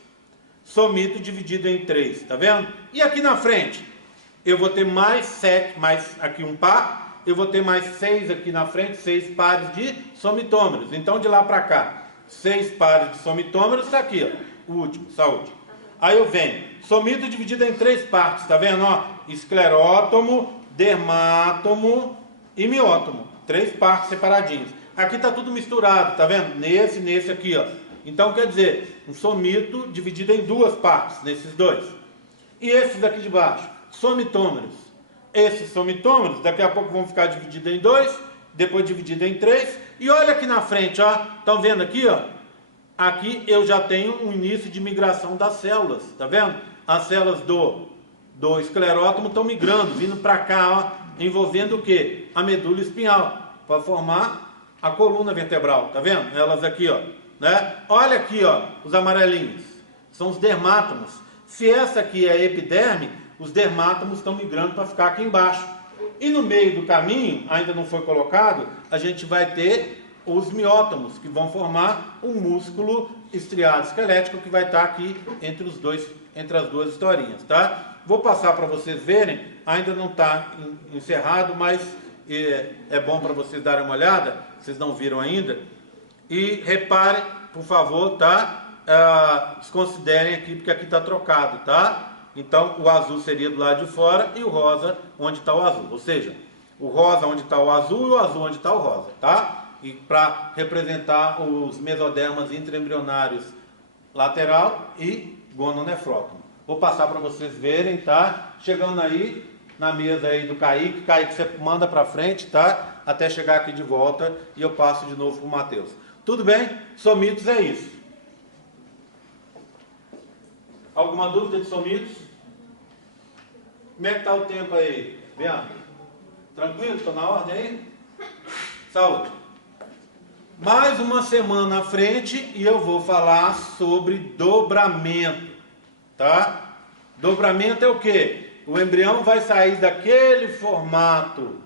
somito dividido em 3, tá vendo? E aqui na frente, eu vou ter mais 7, mais aqui um par, eu vou ter mais 6 aqui na frente, 6 pares de somitômeros. Então, de lá para cá, 6 pares de somitômeros, tá aqui, ó, o último, saúde. Aí eu venho, somito dividido em 3 partes, tá vendo? Ó, esclerótomo, dermátomo e miótomo. 3 partes separadinhas. Aqui tá tudo misturado, tá vendo? Nesse aqui, ó. Então, quer dizer, um somito dividido em 2 partes, nesses dois. E esses aqui de baixo, somitômeros. Esses somitômeros, daqui a pouco vão ficar divididos em 2, depois dividido em 3. E olha aqui na frente, ó. Estão vendo aqui, ó? Aqui eu já tenho um início de migração das células, tá vendo? As células do esclerótomo estão migrando, vindo para cá, ó, envolvendo o quê? A medula espinhal, para formar a coluna vertebral, tá vendo? Elas aqui, ó, né? Olha aqui, ó, os amarelinhos, são os dermátomos. Se essa aqui é a epiderme, os dermátomos estão migrando para ficar aqui embaixo. E no meio do caminho, ainda não foi colocado, a gente vai ter os miótomos, que vão formar um músculo estriado esquelético que vai estar aqui entre as duas historinhas, tá? Vou passar para vocês verem, ainda não está encerrado, mas é bom para vocês darem uma olhada, vocês não viram ainda. E reparem, por favor, tá? Desconsiderem aqui, porque aqui está trocado, tá? Então, o azul seria do lado de fora e o rosa onde está o azul. Ou seja, o rosa onde está o azul e o azul onde está o rosa, tá? E para representar os mesodermas intraembrionários lateral e gononefrótomo. Vou passar para vocês verem, tá? Chegando aí na mesa aí do Kaique. Kaique, você manda para frente, tá? Até chegar aqui de volta e eu passo de novo para o Matheus. Tudo bem? Somitos é isso. Alguma dúvida de somitos? Como é que está o tempo aí, Bianca? Tranquilo? Estou na ordem aí? Saúde. Mais uma semana à frente e eu vou falar sobre dobramento, tá? Dobramento é o quê? O embrião vai sair daquele formato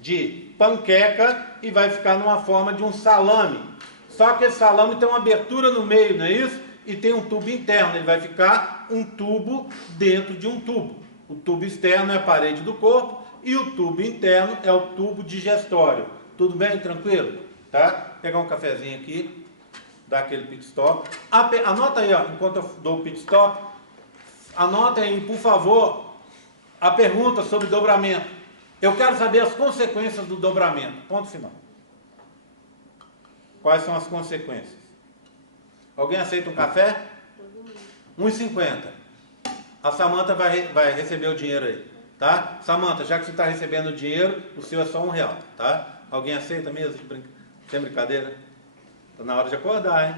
de panqueca e vai ficar numa forma de um salame. Só que esse salame tem uma abertura no meio, não é isso? E tem um tubo interno, ele vai ficar um tubo dentro de um tubo. O tubo externo é a parede do corpo e o tubo interno é o tubo digestório. Tudo bem? Tranquilo? Tá? Vou pegar um cafezinho aqui, dar aquele pit stop. Anota aí, ó, enquanto eu dou o pit stop, anota aí, por favor, a pergunta sobre dobramento. Eu quero saber as consequências do dobramento. Ponto final. Quais são as consequências? Alguém aceita um café? 1,50. A Samanta vai receber o dinheiro aí, tá? Samanta, já que você está recebendo o dinheiro, o seu é só R$1, tá? Alguém aceita mesmo? Sem brincadeira? Está na hora de acordar, hein?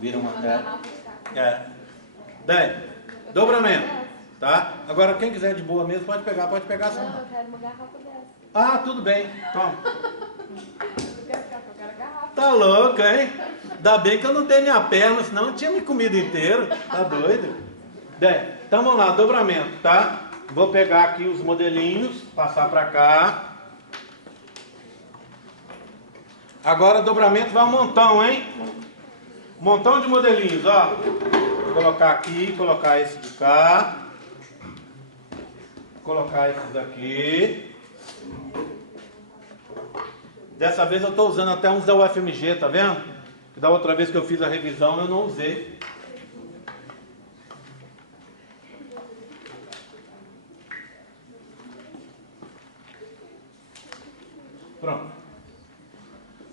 Vira uma... Bem, dobramento, tá? Agora, quem quiser de boa mesmo, pode pegar essa. Não, eu quero uma garrafa dessa. Ah, tudo bem. Toma. Eu quero garrafa. Tá louco, hein? Ainda bem que eu não dei minha perna, senão eu tinha me comido inteiro. Tá doido? Bem, então vamos lá, dobramento, tá? Vou pegar aqui os modelinhos, passar pra cá. Agora dobramento vai um montão, hein? Um montão de modelinhos, ó. Vou colocar aqui, colocar esse de cá. Colocar esses daqui. Dessa vez eu estou usando até uns da UFMG, tá vendo? Da outra vez que eu fiz a revisão eu não usei. Pronto.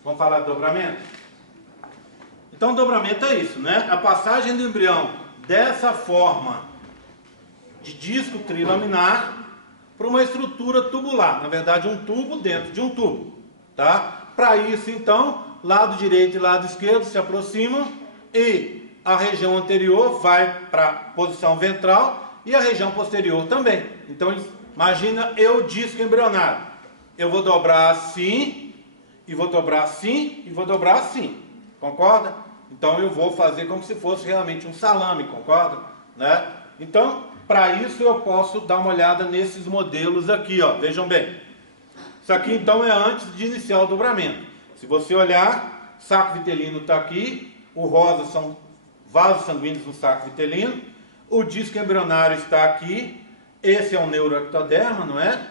Vamos falar de dobramento? Então, dobramento é isso, né? A passagem do embrião dessa forma de disco trilaminar para uma estrutura tubular. Na verdade, um tubo dentro de um tubo, tá? Para isso, então, lado direito e lado esquerdo se aproximam e a região anterior vai para a posição ventral e a região posterior também. Então, imagina eu disco embrionário. Eu vou dobrar assim, e vou dobrar assim, e vou dobrar assim. Concorda? Então, eu vou fazer como se fosse realmente um salame, concorda? Né? Então, para isso eu posso dar uma olhada nesses modelos aqui, ó. Vejam bem. Isso aqui, então, é antes de iniciar o dobramento. Se você olhar, saco vitelino está aqui, o rosa são vasos sanguíneos no saco vitelino, o disco embrionário está aqui, esse é o neuroectoderma, não é?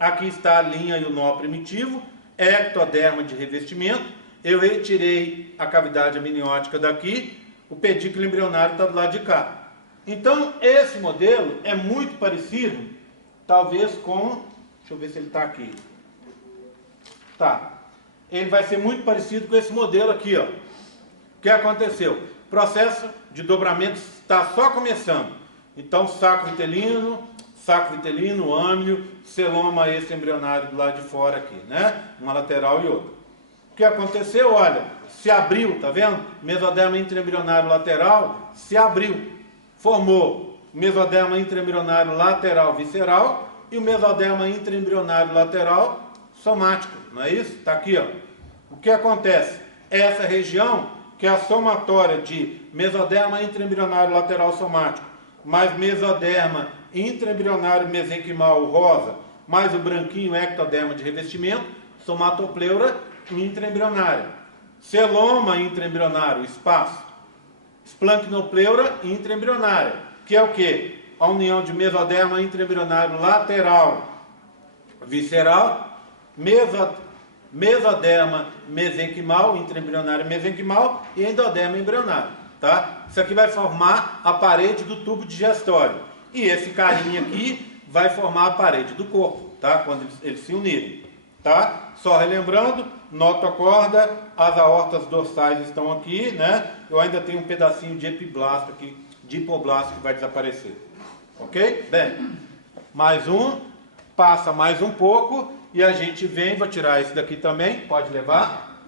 Aqui está a linha e o nó primitivo, ectoderma de revestimento, eu retirei a cavidade amniótica daqui, o pedículo embrionário está do lado de cá. Então, esse modelo é muito parecido, talvez com, deixa eu ver se ele está aqui, tá, ele vai ser muito parecido com esse modelo aqui, ó. O que aconteceu? O processo de dobramento está só começando. Então, saco vitelino, âmnio, celoma esse embrionário do lado de fora aqui, né? Uma lateral e outra. O que aconteceu? Olha, se abriu, tá vendo? Mesoderma intraembrionário lateral se abriu. Formou o mesoderma intraembrionário lateral visceral e o mesoderma intraembrionário lateral somático, não é isso? Está aqui, ó. O que acontece? Essa região, que é a somatória de mesoderma intraembrionário lateral somático, mais mesoderma intraembrionário mesenquimal rosa, mais o branquinho ectoderma de revestimento, somatopleura intraembrionária. Celoma intraembrionário, espaço. Esplancnopleura intraembrionária, que é o que? A união de mesoderma intraembrionário lateral visceral, mesoderma mesenquimal, intraembrionário mesenquimal e endoderma embrionário, tá? Isso aqui vai formar a parede do tubo digestório. E esse carinha aqui vai formar a parede do corpo, tá? Quando eles se unirem, tá? Só relembrando, notocorda, as aortas dorsais estão aqui, né? Eu ainda tenho um pedacinho de epiblasto aqui, de hipoblasto que vai desaparecer. Ok? Bem, mais um, passa mais um pouco e a gente vem, vou tirar esse daqui também, pode levar.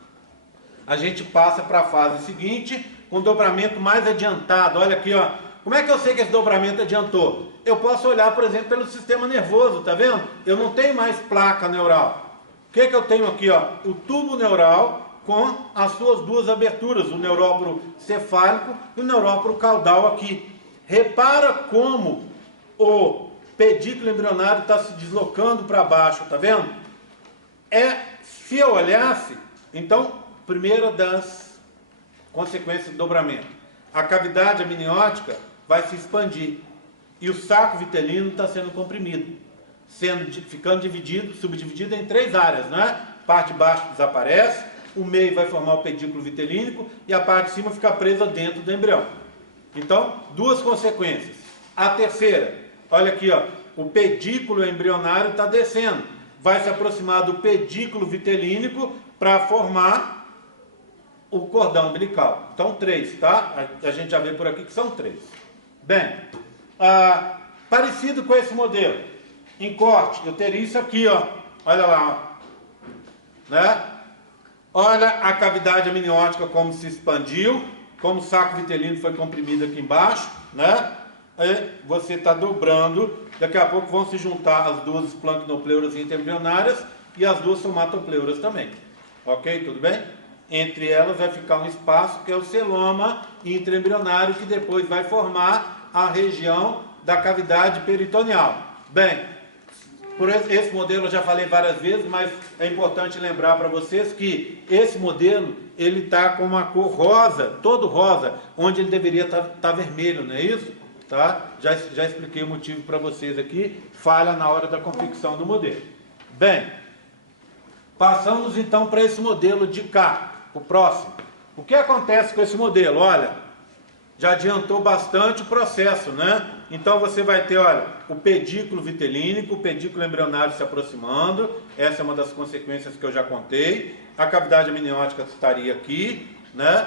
A gente passa para a fase seguinte, com dobramento mais adiantado. Olha aqui, ó. Como é que eu sei que esse dobramento adiantou? Eu posso olhar, por exemplo, pelo sistema nervoso, tá vendo? Eu não tenho mais placa neural. O que eu tenho aqui, ó? O tubo neural com as suas duas aberturas, o neuróporo cefálico e o neuróporo caudal aqui. Repara como o pedículo embrionário está se deslocando para baixo, tá vendo? Se eu olhasse, então, primeira das consequências do dobramento, a cavidade amniótica vai se expandir e o saco vitelino está sendo comprimido, ficando dividido, subdividido em três áreas, né? A parte de baixo desaparece, o meio vai formar o pedículo vitelínico e a parte de cima fica presa dentro do embrião. Então, duas consequências. A terceira, olha aqui, ó, o pedículo embrionário está descendo, vai se aproximar do pedículo vitelínico para formar o cordão umbilical. Então, três, tá? A gente já vê por aqui que são três. Bem, parecido com esse modelo, em corte, eu teria isso aqui, ó. Olha lá, ó. Né? Olha a cavidade amniótica como se expandiu, como o saco vitelino foi comprimido aqui embaixo, né? Aí você está dobrando, daqui a pouco vão se juntar as duas esplancnopleuras intraembrionárias e as duas somatopleuras também. Ok? Tudo bem? Entre elas vai ficar um espaço que é o celoma intraembrionário, que depois vai formar a região da cavidade peritoneal. Bem, por esse modelo eu já falei várias vezes, mas é importante lembrar para vocês que esse modelo ele está com uma cor rosa, todo rosa, onde ele deveria estar vermelho, não é isso? Tá? Já expliquei o motivo para vocês aqui, falha na hora da confecção do modelo. Bem, passamos então para esse modelo de cá, o próximo. O que acontece com esse modelo? Olha, já adiantou bastante o processo, né? Então você vai ter, olha, o pedículo vitelínico, o pedículo embrionário se aproximando, essa é uma das consequências que eu já contei. A cavidade amniótica estaria aqui, né?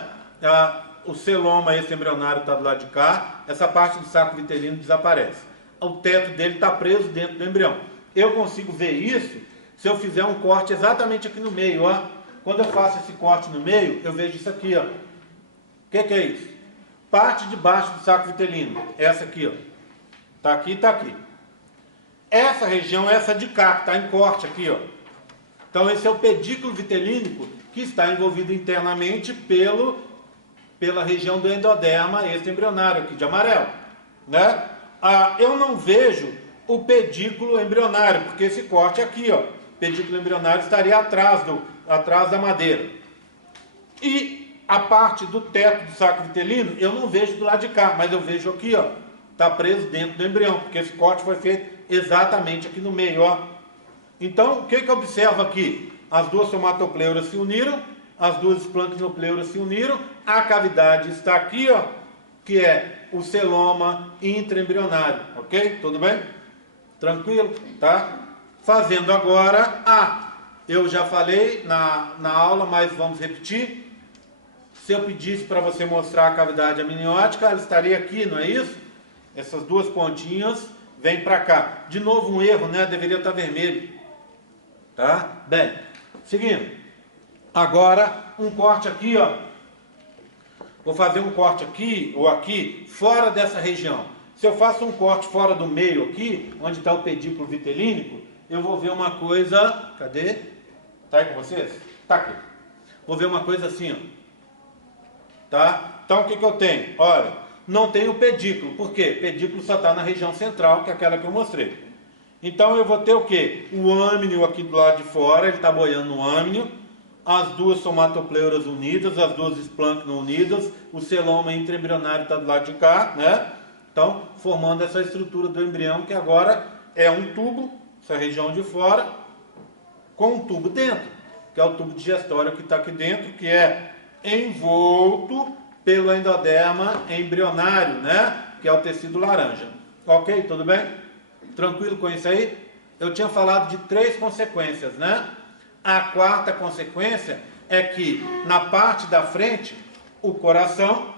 o celoma esse embrionário está do lado de cá, essa parte do saco vitelino desaparece. O teto dele está preso dentro do embrião. Eu consigo ver isso se eu fizer um corte exatamente aqui no meio, ó. Quando eu faço esse corte no meio, eu vejo isso aqui, ó. O que é isso? Parte de baixo do saco vitelino. Essa aqui, ó. Tá aqui e tá aqui. Essa região é essa de cá, que está em corte aqui, ó. Então esse é o pedículo vitelínico que está envolvido internamente pela região do endoderma extraembrionário, aqui de amarelo, né? Eu não vejo o pedículo embrionário, porque esse corte aqui, ó, pedículo embrionário estaria atrás da madeira. E a parte do teto do saco vitelino, eu não vejo do lado de cá, mas eu vejo aqui, ó, está preso dentro do embrião, porque esse corte foi feito exatamente aqui no meio, ó. Então, o que eu observo aqui? As duas somatopleuras se uniram, as duas esplancnopleuras se uniram, a cavidade está aqui, ó, que é o celoma intraembrionário, ok? Tudo bem? Tranquilo? Tá? Fazendo agora eu já falei na aula, mas vamos repetir. Se eu pedisse para você mostrar a cavidade amniótica, ela estaria aqui, não é isso? Essas duas pontinhas vêm para cá. De novo um erro, né? Deveria estar vermelho. Tá? Bem, seguindo. Agora, um corte aqui, ó. Vou fazer um corte aqui ou aqui, fora dessa região. Se eu faço um corte fora do meio aqui, onde está o pedículo vitelínico, eu vou ver uma coisa... Cadê? Tá aí com vocês? Tá aqui. Vou ver uma coisa assim, ó. Tá? Então, o que eu tenho? Olha, não tem o pedículo. Por quê? Pedículo só está na região central, que é aquela que eu mostrei. Então, eu vou ter o quê? O âmnio aqui do lado de fora, ele está boiando no âmnio. As duas somatopleuras unidas, as duas esplâncnon unidas, o celoma intraembrionário está do lado de cá, né? Então, formando essa estrutura do embrião, que agora é um tubo, essa região de fora, com um tubo dentro, que é o tubo digestório que está aqui dentro, que é envolto pelo endoderma embrionário, né? Que é o tecido laranja. Ok? Tudo bem? Tranquilo com isso aí? Eu tinha falado de 3 consequências, né? A quarta consequência é que na parte da frente, o coração,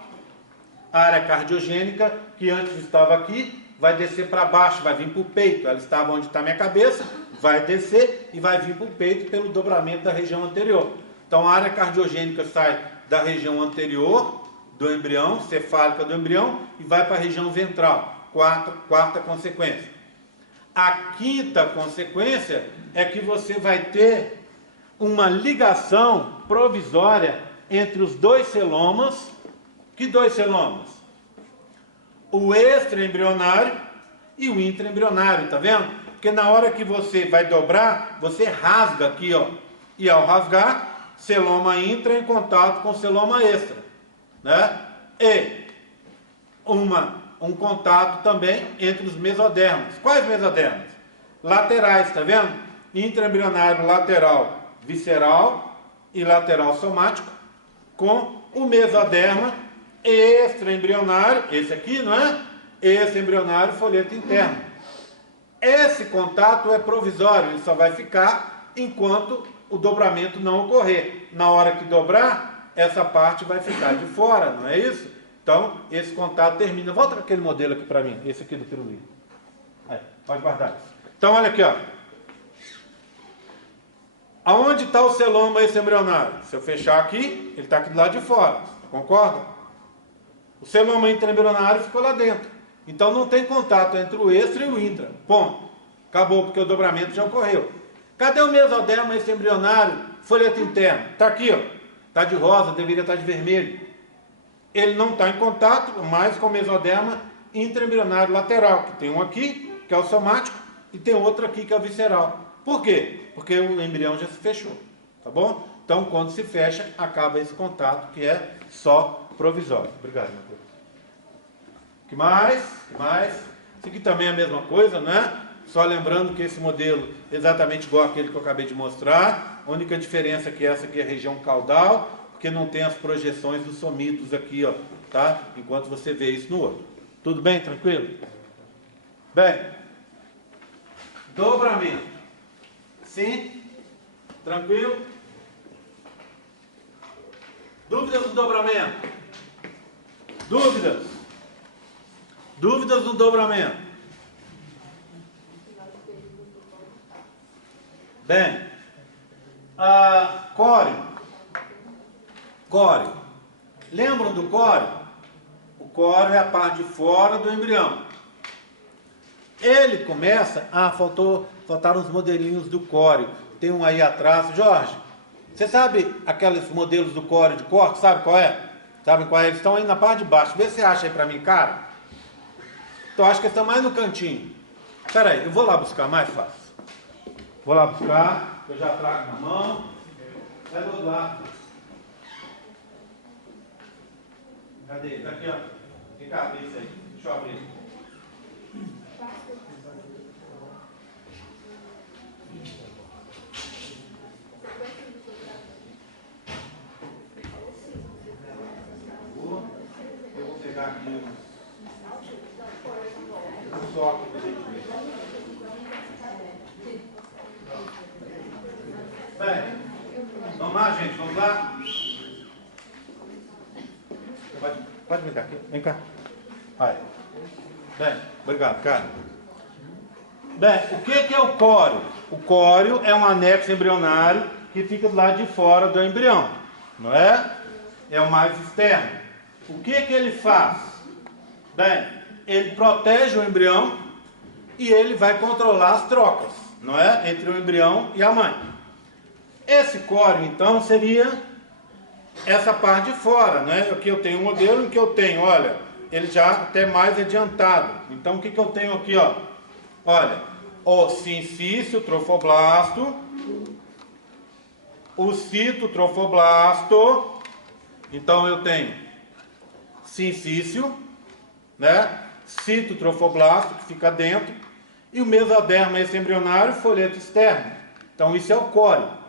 a área cardiogênica, que antes estava aqui, vai descer para baixo, vai vir para o peito. Ela estava onde está minha cabeça, vai descer e vai vir para o peito pelo dobramento da região anterior. Então a área cardiogênica sai da região anterior do embrião, cefálica do embrião, e vai para a região ventral. Quarta consequência. A quinta consequência é que você vai ter uma ligação provisória entre os dois celomas. Que dois celomas? O extraembrionário e o intraembrionário, tá vendo? Porque na hora que você vai dobrar, você rasga aqui, ó. E ao rasgar, celoma intra em contato com celoma extra, né? E um contato também entre os mesodermos. Quais mesodermos? Laterais, tá vendo? Intraembrionário lateral visceral e lateral somático, com o mesoderma extraembrionário, esse aqui, não é? Extraembrionário folheto interno. Esse contato é provisório, ele só vai ficar enquanto o dobramento não ocorrer. Na hora que dobrar, essa parte vai ficar de fora, não é isso? Então, esse contato termina. Volta com aquele modelo aqui para mim, esse aqui do pirulito. Aí, pode guardar isso. Então, olha aqui, ó. Aonde está o celoma extraembrionário? Se eu fechar aqui, ele está aqui do lado de fora. Concorda? O celoma intraembrionário ficou lá dentro. Então não tem contato entre o extra e o intra. Ponto. Acabou, porque o dobramento já ocorreu. Cadê o mesoderma extraembrionário, folheto interno? Está aqui, ó. Está de rosa, deveria estar de vermelho. Ele não está em contato mais com o mesoderma intraembrionário lateral, que tem um aqui, que é o somático, e tem outro aqui, que é o visceral. Por quê? Porque o embrião já se fechou, tá bom? Então, quando se fecha, acaba esse contato, que é só provisório. Obrigado, Matheus. Que mais? Que mais? Isso aqui também é a mesma coisa, né? Só lembrando que esse modelo é exatamente igual àquele que eu acabei de mostrar. A única diferença é que essa aqui é a região caudal, porque não tem as projeções dos somitos aqui, ó, tá? Enquanto você vê isso no outro. Tudo bem? Tranquilo? Bem, dobramento. Sim? Tranquilo? Dúvidas no dobramento? Dúvidas? Dúvidas no dobramento? Bem, córeo. Córeo. Lembram do córeo? O córeo é a parte de fora do embrião. Ele começa... faltaram os modelinhos do córeo. Tem um aí atrás. Jorge, você sabe aqueles modelos do córeo de corte? Sabe qual é? Sabem qual é? Eles estão aí na parte de baixo. Vê se você acha aí pra mim, cara. Então acho que eles estão mais no cantinho. Espera aí, eu vou lá buscar, mais fácil. Vou lá buscar, eu já trago na mão. É do outro lado. Cadê? Tá aqui, ó. Tem cabeça aí. Deixa eu abrir. Eu vou pegar aqui o soco pra gente ver. Bem, vamos lá, gente, vamos lá. Pode me dar aqui, vem cá. Vai. Bem, obrigado, cara. Bem, o que é o córeo? O córeo é um anexo embrionário que fica do lado de fora do embrião, não é? É o mais externo. O que ele faz? Bem, ele protege o embrião e ele vai controlar as trocas, não é? Entre o embrião e a mãe. Esse córeo, então, seria essa parte de fora, né? Aqui eu tenho um modelo em que eu tenho, olha, ele já até mais adiantado. Então, o que eu tenho aqui, ó? Olha, o sincício trofoblasto, o citotrofoblasto. Então, eu tenho sincício, né? Citotrofoblasto, que fica dentro, e o mesoderma esse embrionário, folheto externo. Então, isso é o córeo.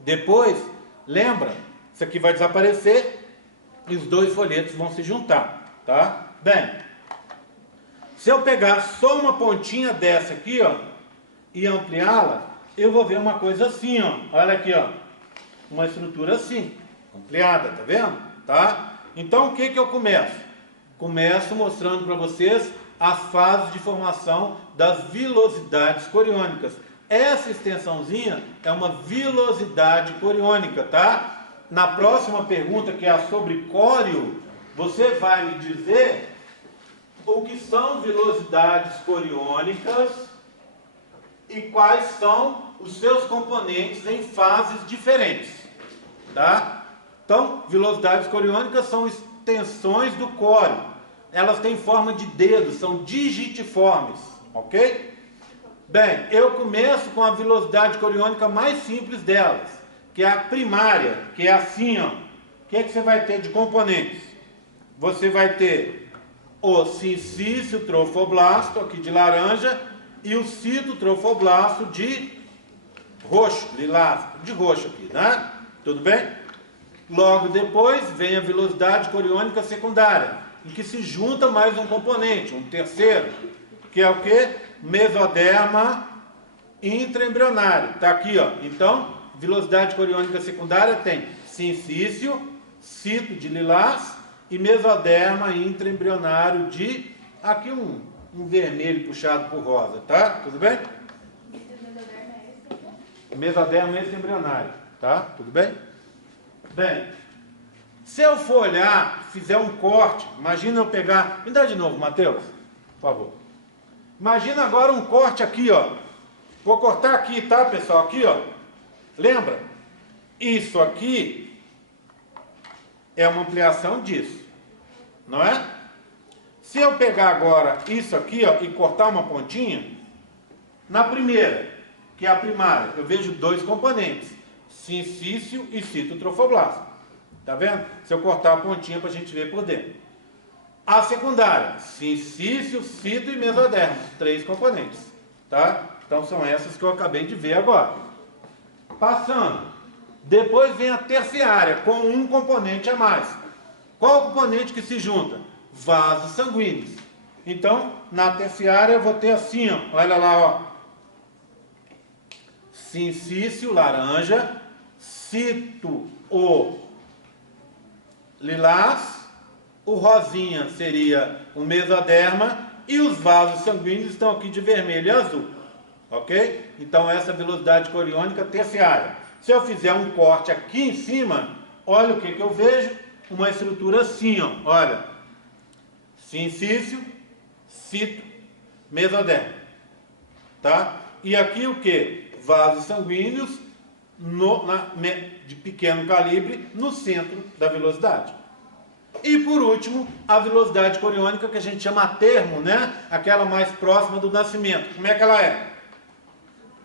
Depois, lembra, isso aqui vai desaparecer e os dois folhetos vão se juntar, tá? Bem, se eu pegar só uma pontinha dessa aqui, ó, e ampliá-la, eu vou ver uma coisa assim, ó. Olha aqui, ó. Uma estrutura assim, ampliada, tá vendo? Tá? Então, o que eu começo? Começo mostrando para vocês as fases de formação das vilosidades coriônicas. Essa extensãozinha é uma vilosidade coriônica, tá? Na próxima pergunta, que é sobre córeo, você vai me dizer o que são vilosidades coriônicas e quais são os seus componentes em fases diferentes, tá? Então, vilosidades coriônicas são extensões do córeo. Elas têm forma de dedo, são digitiformes, ok? Bem, eu começo com a vilosidade coriônica mais simples delas, que é a primária, que é assim, ó. O que você vai ter de componentes? Você vai ter o sincício trofoblasto, aqui de laranja, e o citotrofoblasto de roxo, lilás, de roxo aqui, né? Tudo bem? Logo depois vem a vilosidade coriônica secundária, em que se junta mais um componente, um terceiro, que é o que? Mesoderma intraembrionário. Está aqui, ó. Então, vilosidade coriônica secundária tem sincício, cito de lilás e mesoderma intraembrionário de... Aqui um vermelho puxado por rosa, tá? Tudo bem? Mesoderma extraembrionário, tá? Tudo bem? Bem, se eu for olhar, fizer um corte, imagina eu pegar... Me dá de novo, Matheus, por favor. Imagina agora um corte aqui, ó. Vou cortar aqui, tá, pessoal? Aqui, ó. Lembra? Isso aqui é uma ampliação disso, não é? Se eu pegar agora isso aqui, ó, e cortar uma pontinha, na primeira, que é a primária, eu vejo dois componentes, sincício e citotrofoblasto. Tá vendo? Se eu cortar a pontinha para a gente ver por dentro. A secundária, sincício, cito e mesoderma, três componentes, tá? Então são essas que eu acabei de ver agora. Passando, depois vem a terciária, com um componente a mais. Qual o componente que se junta? Vasos sanguíneos. Então, na terciária eu vou ter assim, ó, olha lá, ó. Sincício, laranja, cito, o lilás, o rosinha seria o mesoderma e os vasos sanguíneos estão aqui de vermelho e azul, ok? Então essa velocidade coriônica terciária. Se eu fizer um corte aqui em cima, olha o que eu vejo, uma estrutura assim, ó, olha, sincício, cito, mesoderma, tá? E aqui o que? Vasos sanguíneos de pequeno calibre no centro da velocidade. E por último, a velocidade coriônica que a gente chama a termo, né? Aquela mais próxima do nascimento. Como é que ela é?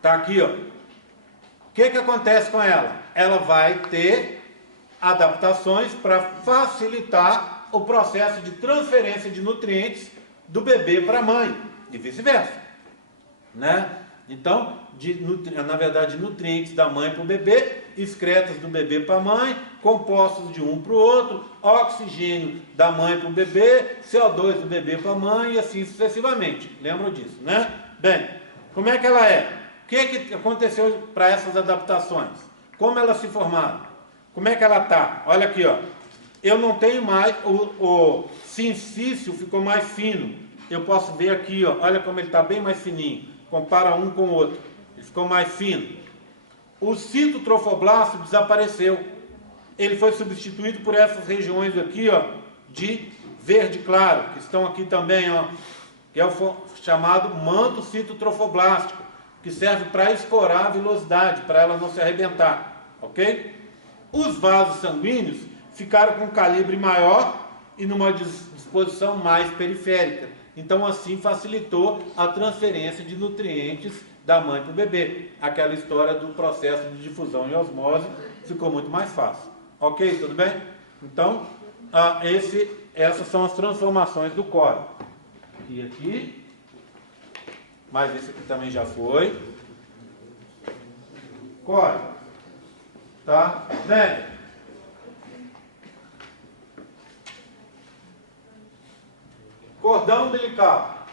Tá aqui, ó. O que acontece com ela? Ela vai ter adaptações para facilitar o processo de transferência de nutrientes do bebê para a mãe e vice-versa, né? Então, na verdade, nutrientes da mãe para o bebê, excretas do bebê para a mãe, compostos de um para o outro, oxigênio da mãe para o bebê, CO2 do bebê para a mãe e assim sucessivamente. Lembram disso, né? Bem, como é que ela é? O que aconteceu para essas adaptações? Como elas se formaram? Como é que ela está? Olha aqui, ó. Eu não tenho mais, o sincício ficou mais fino. Eu posso ver aqui, ó. Olha como ele está bem mais fininho. Compara um com o outro. Ele ficou mais fino. O citotrofoblasto desapareceu. Ele foi substituído por essas regiões aqui, ó, de verde claro, que estão aqui também, ó, que é o chamado manto citotrofoblástico, que serve para escorar a velocidade, para ela não se arrebentar, ok? Os vasos sanguíneos ficaram com um calibre maior e numa disposição mais periférica. Então, assim, facilitou a transferência de nutrientes da mãe para o bebê. Aquela história do processo de difusão e osmose ficou muito mais fácil. Ok? Tudo bem? Então, essas são as transformações do core. E aqui, mas esse aqui também já foi. Core. Tá? Bem. Cordão umbilical.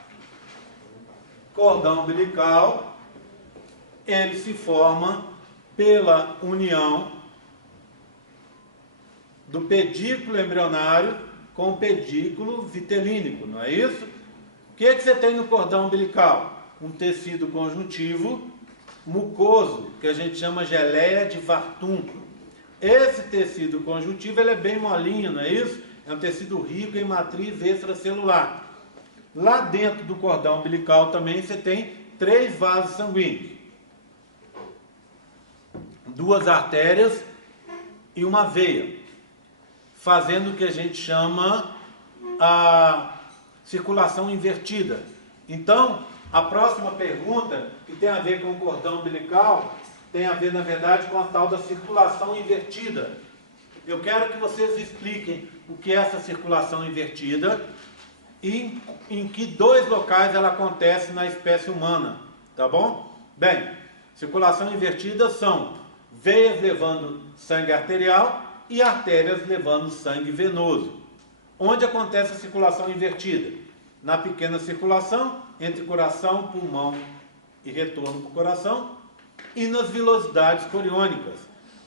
Cordão umbilical, ele se forma pela união do pedículo embrionário com o pedículo vitelínico, não é isso? O que você tem no cordão umbilical? Um tecido conjuntivo mucoso, que a gente chama geleia de Wartung. Esse tecido conjuntivo ele é bem molinho, não é isso? É um tecido rico em matriz extracelular. Lá dentro do cordão umbilical também você tem 3 vasos sanguíneos, 2 artérias e uma veia, fazendo o que a gente chama a circulação invertida. Então, a próxima pergunta, que tem a ver com o cordão umbilical, tem a ver, na verdade, com a tal da circulação invertida. Eu quero que vocês expliquem o que é essa circulação invertida e em que 2 locais ela acontece na espécie humana, tá bom? Bem, circulação invertida são veias levando sangue arterial e artérias levando sangue venoso. Onde acontece a circulação invertida? Na pequena circulação, entre coração, pulmão e retorno para o coração, e nas velocidades coriônicas.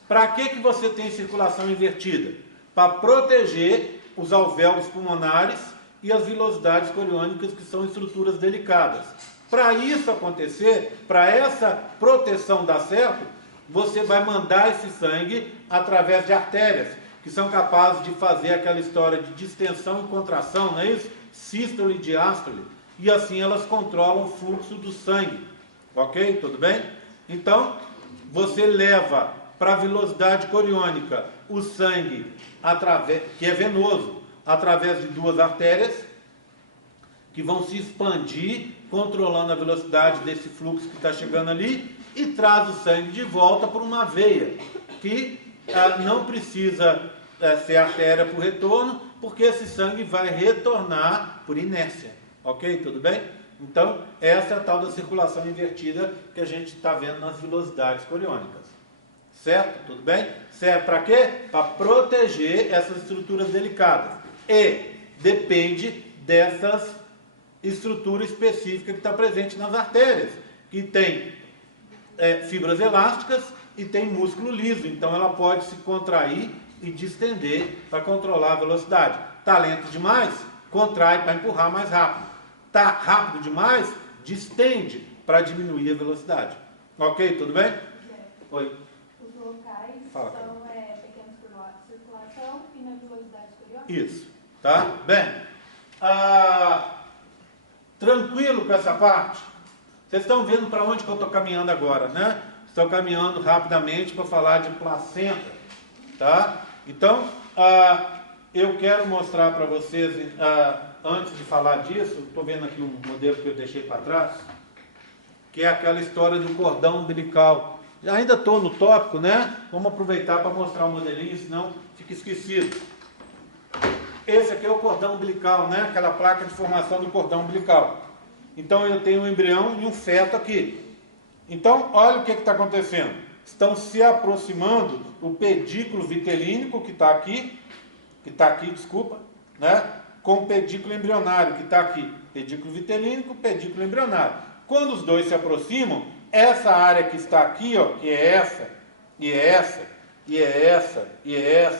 Para que você tem circulação invertida? Para proteger os alvéolos pulmonares e as velocidades coriônicas, que são estruturas delicadas. Para isso acontecer, para essa proteção dar certo, você vai mandar esse sangue através de artérias, que são capazes de fazer aquela história de distensão e contração, não é isso? Sístole e diástole, e assim elas controlam o fluxo do sangue. Ok? Tudo bem? Então, você leva para a velocidade coriônica o sangue, que é venoso, através de 2 artérias, que vão se expandir, controlando a velocidade desse fluxo que está chegando ali, e traz o sangue de volta para uma veia, que não precisa ser artéria por retorno, porque esse sangue vai retornar por inércia. Ok? Tudo bem? Então, essa é a tal da circulação invertida que a gente está vendo nas velocidades coriônicas. Certo? Tudo bem? Serve para quê? Para proteger essas estruturas delicadas. E depende dessas estruturas específicas que está presente nas artérias, que tem fibras elásticas e tem músculo liso. Então ela pode se contrair e distender para controlar a velocidade. Está lento demais, contrai para empurrar mais rápido. Está rápido demais, distende para diminuir a velocidade. Ok? Tudo bem? Oi. Os locais Fala, são pequenos por circulação e nebulosidade exterior? Isso. Tá? Bem, tranquilo com essa parte? Vocês estão vendo para onde que eu estou caminhando agora, né? Estou caminhando rapidamente para falar de placenta, tá? Então, eu quero mostrar para vocês, antes de falar disso, estou vendo aqui um modelo que eu deixei para trás, que é aquela história do cordão umbilical. Ainda estou no tópico, né? Vamos aproveitar para mostrar o modelinho, senão fica esquecido. Esse aqui é o cordão umbilical, né? Aquela placa de formação do cordão umbilical. Então eu tenho um embrião e um feto aqui. Então, olha o que está acontecendo. Estão se aproximando o pedículo vitelínico, que está aqui, desculpa, né? Com o pedículo embrionário, que está aqui. Pedículo vitelínico, pedículo embrionário. Quando os dois se aproximam, essa área que está aqui, ó, que é essa, e é essa, e é essa, e é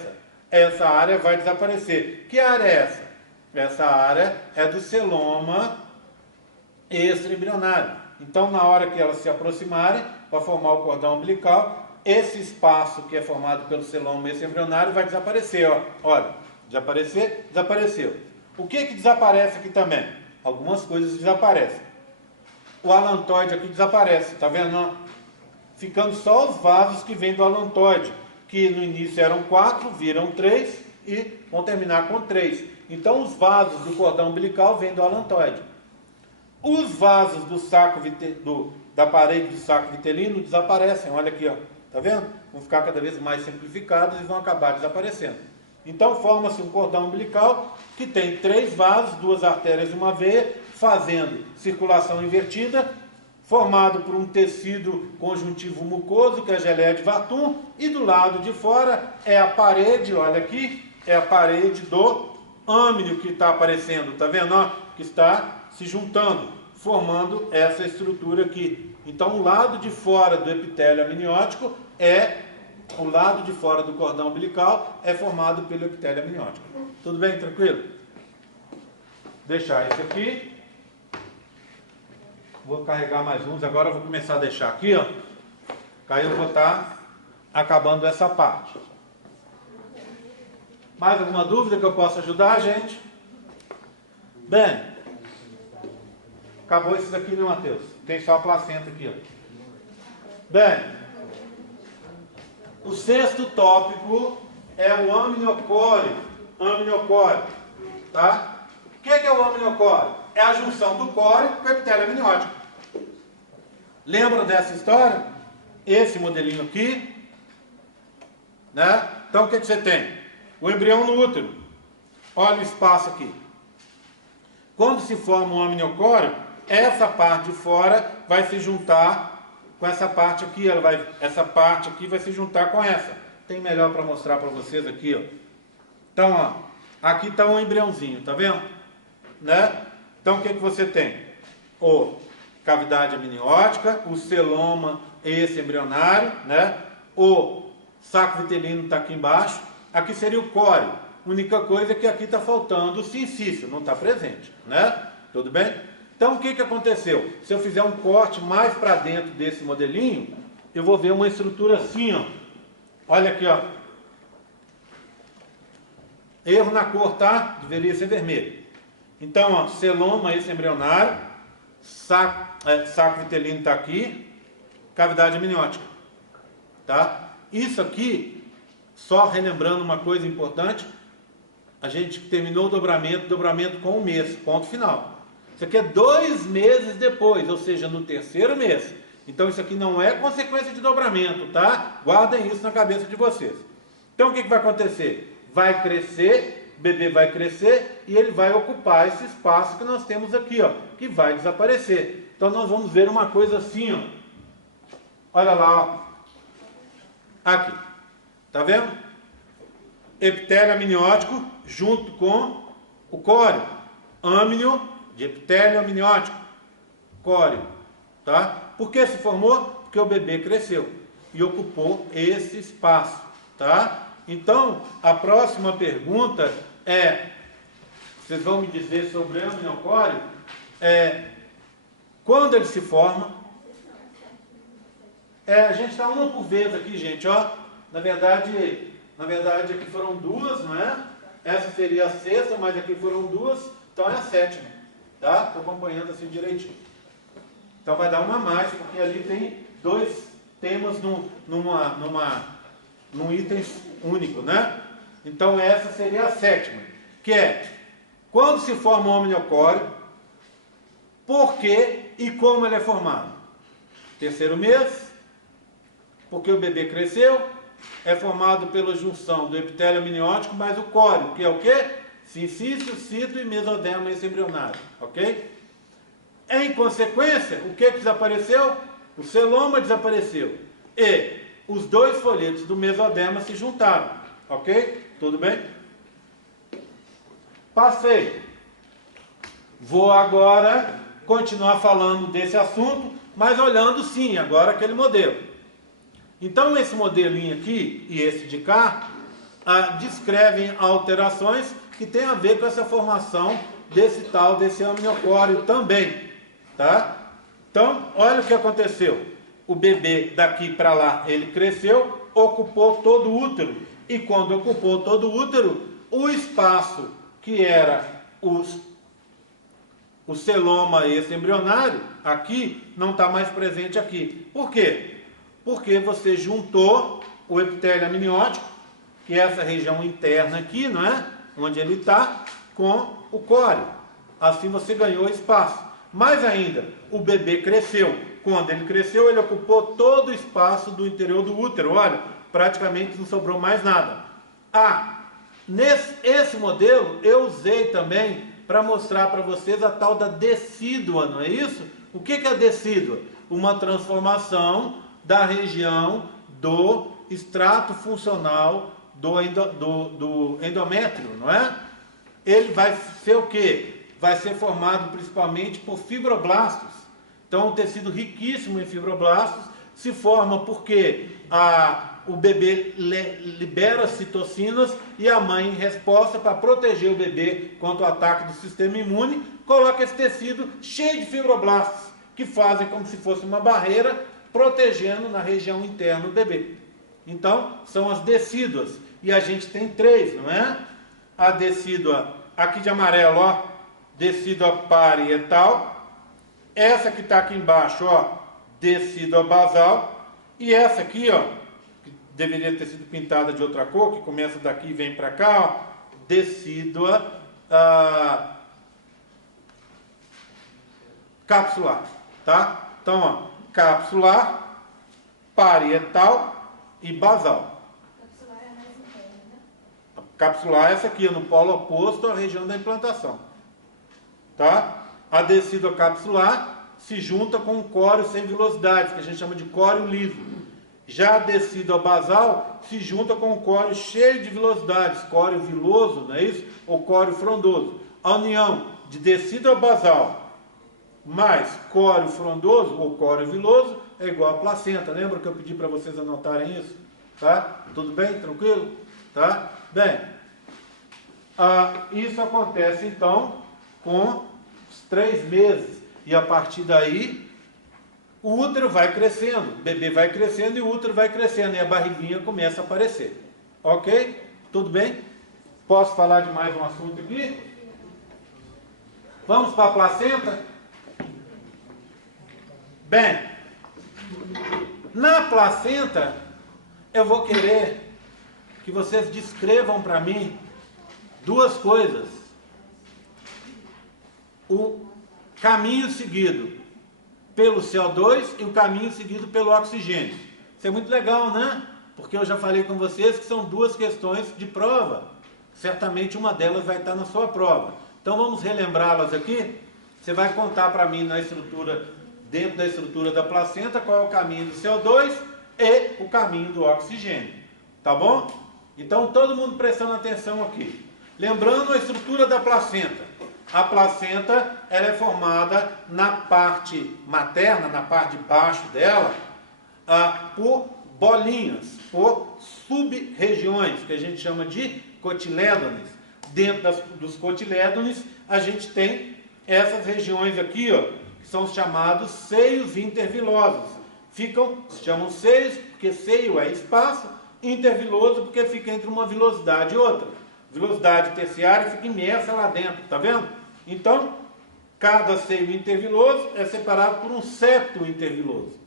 essa área vai desaparecer. Que área é essa? Essa área é do celoma extraembrionário. Então, na hora que elas se aproximarem, para formar o cordão umbilical, esse espaço que é formado pelo celoma extraembrionário vai desaparecer. Ó. Olha, desaparecer, desapareceu. O que desaparece aqui também? Algumas coisas desaparecem. O alantoide aqui desaparece, tá vendo? Não? Ficando só os vasos que vêm do alantoide, que no início eram 4, viram 3 e vão terminar com 3. Então, os vasos do cordão umbilical vêm do alantoide. Os vasos do saco da parede do saco vitelino desaparecem, olha aqui, ó, tá vendo? Vão ficar cada vez mais simplificados e vão acabar desaparecendo. Então forma-se um cordão umbilical que tem 3 vasos, 2 artérias e uma veia, fazendo circulação invertida, formado por um tecido conjuntivo mucoso, que é a geleia de Wartung, e do lado de fora é a parede, olha aqui, é a parede do âmnio que está aparecendo, tá vendo? Ó, que está se juntando, formando essa estrutura aqui. Então, o lado de fora do epitélio amniótico o lado de fora do cordão umbilical é formado pelo epitélio amniótico. Tudo bem? Tranquilo? Deixar esse aqui. Vou carregar mais uns. Agora eu vou começar a deixar aqui, ó. Aí eu vou estar acabando essa parte. Mais alguma dúvida que eu possa ajudar, gente? Bem, acabou esses aqui, né, Matheus? Tem só a placenta aqui, ó. Bem, o 6º tópico é o amniocóreo. Amniocóreo, tá? O que é o amniocóreo? É a junção do córeo com o epitélio amniótico. Lembra dessa história? Esse modelinho aqui, né? Então, o que você tem? O embrião no útero. Olha o espaço aqui. Quando se forma um amniocóreo, essa parte de fora vai se juntar com essa parte aqui, essa parte aqui vai se juntar com essa. Tem melhor para mostrar para vocês aqui, ó. Então, ó, aqui está um embriãozinho, tá vendo? Né? Então, o que você tem? O cavidade amniótica, o celoma esse embrionário, né? O saco vitelino está aqui embaixo. Aqui seria o córeo. Única coisa é que aqui está faltando o sincício, não está presente, né? Tudo bem? Então, o que aconteceu? Se eu fizer um corte mais para dentro desse modelinho, eu vou ver uma estrutura assim, ó. Olha aqui, ó. Erro na cor, tá? Deveria ser vermelho. Então, ó, celoma esse embrionário, saco vitelino está aqui, cavidade amniótica, tá? Isso aqui, só relembrando uma coisa importante, a gente terminou o dobramento com 1 mês, ponto final. Isso aqui é 2 meses depois, ou seja, no 3º mês. Então isso aqui não é consequência de dobramento, tá? Guardem isso na cabeça de vocês. Então o que vai acontecer? Vai crescer, o bebê vai crescer e ele vai ocupar esse espaço que nós temos aqui, ó, que vai desaparecer. Então nós vamos ver uma coisa assim, ó. Olha lá, ó. Aqui. Tá vendo? Epitélio amniótico junto com o córeo. Âmnio de epitélio amniótico. Córeo. Tá? Por que se formou? Porque o bebê cresceu e ocupou esse espaço. Tá? Então, a próxima pergunta é, vocês vão me dizer sobre o amniocórdio, quando ele se forma. A gente está uma por vez aqui, gente, ó. Na verdade aqui foram duas, não é? Essa seria a sexta, mas aqui foram duas, então é a sétima, tá? Estou acompanhando assim direitinho. Então vai dar uma a mais, porque ali tem dois temas num item único, né? Então essa seria a sétima, que é quando se forma o amniocórdio, por que e como ele é formado. Terceiro mês, porque o bebê cresceu, é formado pela junção do epitélio amniótico mais o córeo, que é o quê? Sincício, cito e mesoderma esse embrionário, ok? Em consequência, o que desapareceu? O celoma desapareceu. E os dois folhetos do mesoderma se juntaram, ok? Tudo bem? Passei. Vou agora continuar falando desse assunto, mas olhando sim, agora aquele modelo. Então, esse modelinho aqui e esse de cá descrevem alterações que tem a ver com essa formação desse amniocórdio também, tá? Então, olha o que aconteceu. O bebê daqui para lá, ele cresceu, ocupou todo o útero. E quando ocupou todo o útero, o espaço que era o celoma esse embrionário, aqui, não está mais presente aqui. Por quê? Porque você juntou o epitélio amniótico, que é essa região interna aqui, não é? Onde ele está, com o córeo. Assim você ganhou espaço. Mais ainda, o bebê cresceu. Quando ele cresceu, ele ocupou todo o espaço do interior do útero. Olha, praticamente não sobrou mais nada. Esse modelo eu usei também para mostrar para vocês a tal da decídua, não é isso? O que é a decídua? Uma transformação da região do extrato funcional do endométrio, não é? Ele vai ser o quê? Vai ser formado principalmente por fibroblastos. Então, um tecido riquíssimo em fibroblastos se forma porque o bebê libera citocinas e a mãe, em resposta para proteger o bebê contra o ataque do sistema imune, coloca esse tecido cheio de fibroblastos, que fazem como se fosse uma barreira protegendo na região interna do bebê. Então, são as decíduas. E a gente tem três, não é? A decídua, aqui de amarelo, ó, decídua parietal. Essa que está aqui embaixo, ó, decídua basal. E essa aqui, ó, que deveria ter sido pintada de outra cor, que começa daqui e vem para cá, ó, decídua capsular, tá? Então, ó, capsular, parietal e basal. Capsular é mais interna, né? Capsular é essa aqui, no polo oposto à região da implantação. Tá? A decídua capsular se junta com um córeo sem vilosidades, que a gente chama de córeo liso. Já a decídua basal se junta com um córeo cheio de vilosidades, córeo viloso, não é isso? Ou córeo frondoso. A união de decídua basal mais córeo frondoso ou córeo viloso é igual a placenta. Lembra que eu pedi para vocês anotarem isso? Tá? Tudo bem? Tranquilo? Tá? Bem, isso acontece então com os 3 meses. E a partir daí, o útero vai crescendo, o bebê vai crescendo e o útero vai crescendo. E a barriguinha começa a aparecer. Ok? Tudo bem? Posso falar de mais um assunto aqui? Vamos para a placenta? Bem, na placenta, eu vou querer que vocês descrevam para mim 2 coisas. O caminho seguido pelo CO2 e o caminho seguido pelo oxigênio. Isso é muito legal, né? Porque eu já falei com vocês que são 2 questões de prova. Certamente uma delas vai estar na sua prova. Então vamos relembrá-las aqui. Você vai contar para mim na estrutura, dentro da estrutura da placenta, qual é o caminho do CO2 e o caminho do oxigênio. Tá bom? Então todo mundo prestando atenção aqui. Lembrando a estrutura da placenta. A placenta ela é formada na parte materna, na parte de baixo dela, por bolinhas por sub-regiões, que a gente chama de cotilédones. Dentro dos cotilédones, a gente tem essas regiões aqui, ó, que são chamados seios intervilosos. Se chamam seios porque seio é espaço, interviloso porque fica entre uma vilosidade e outra. Velocidade terciária fica imersa lá dentro, tá vendo? Então, cada seio interviloso é separado por um septo interviloso.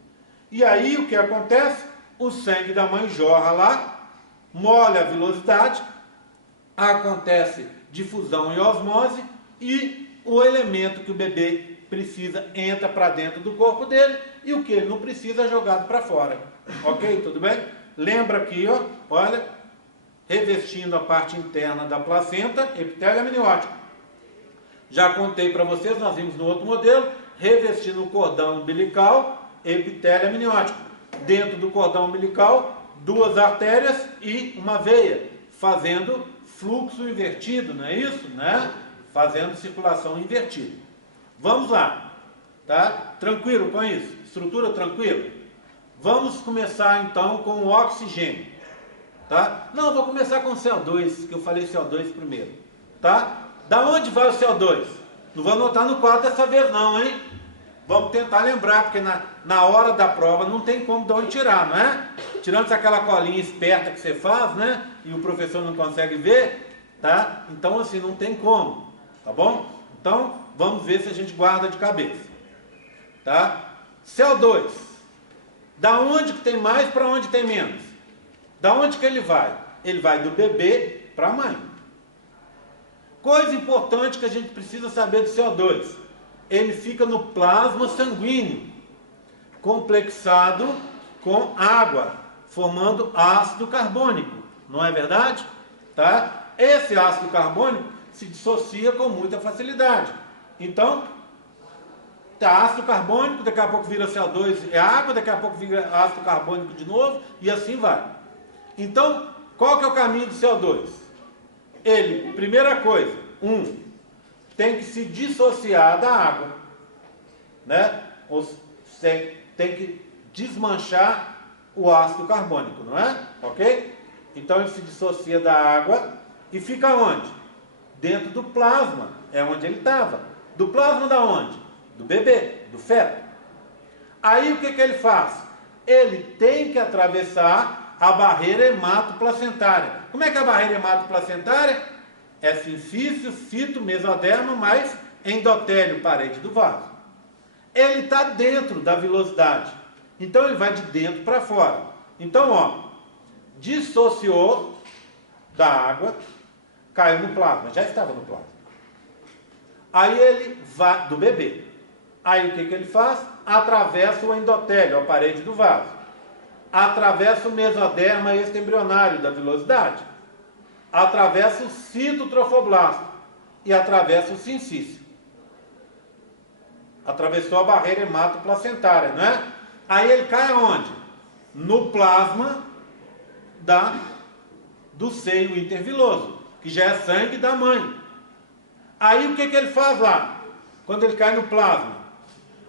E aí o que acontece? O sangue da mãe jorra lá, molha a vilosidade, acontece difusão e osmose, e o elemento que o bebê precisa entra para dentro do corpo dele, e o que ele não precisa é jogado para fora. Ok? Tudo bem? Lembra aqui, ó, olha, revestindo a parte interna da placenta, epitélio amniótico. Já contei para vocês, nós vimos no outro modelo, revestindo o cordão umbilical, epitélio amniótico. Dentro do cordão umbilical, 2 artérias e uma veia, fazendo fluxo invertido, não é isso? Né? Fazendo circulação invertida. Vamos lá, tá? Tranquilo com isso? Estrutura tranquila? Vamos começar então com o oxigênio, tá? Não, vou começar com o CO2, que eu falei CO2 primeiro, tá? Da onde vai o CO2? Não vou anotar no quadro dessa vez não, hein? Vamos tentar lembrar, porque na hora da prova não tem como de onde tirar, não é? Tirando aquela colinha esperta que você faz, né? E o professor não consegue ver, tá? Então assim, não tem como, tá bom? Então, vamos ver se a gente guarda de cabeça, tá? CO2. Da onde que tem mais para onde tem menos? Da onde que ele vai? Ele vai do bebê para a mãe. Coisa importante que a gente precisa saber do CO2. Ele fica no plasma sanguíneo, complexado com água, formando ácido carbônico. Não é verdade? Tá? Esse ácido carbônico se dissocia com muita facilidade. Então, tá ácido carbônico, daqui a pouco vira CO2, é água, daqui a pouco vira ácido carbônico de novo, e assim vai. Então, qual que é o caminho do CO2? Ele, primeira coisa, tem que se dissociar da água, né? Ou tem que desmanchar o ácido carbônico, não é? Ok? Então ele se dissocia da água e fica onde? Dentro do plasma, é onde ele estava. Do plasma da onde? Do bebê, do feto. Aí o que ele faz? Ele tem que atravessar a barreira hematoplacentária. Como é que é a barreira hematoplacentária? É sincício, cito, mesoderma, mais endotélio, parede do vaso. Ele está dentro da vilosidade. Então ele vai de dentro para fora. Então, ó, dissociou da água, caiu no plasma, já estava no plasma. Aí ele vai do bebê. Aí o que ele faz? Atravessa o endotélio, a parede do vaso. Atravessa o mesoderma extraembrionário da vilosidade. Atravessa o citotrofoblasto e atravessa o sincício. Atravessou a barreira hematoplacentária, não é? Aí ele cai onde? No plasma do seio interviloso, que já é sangue da mãe. Aí o que ele faz lá? Quando ele cai no plasma,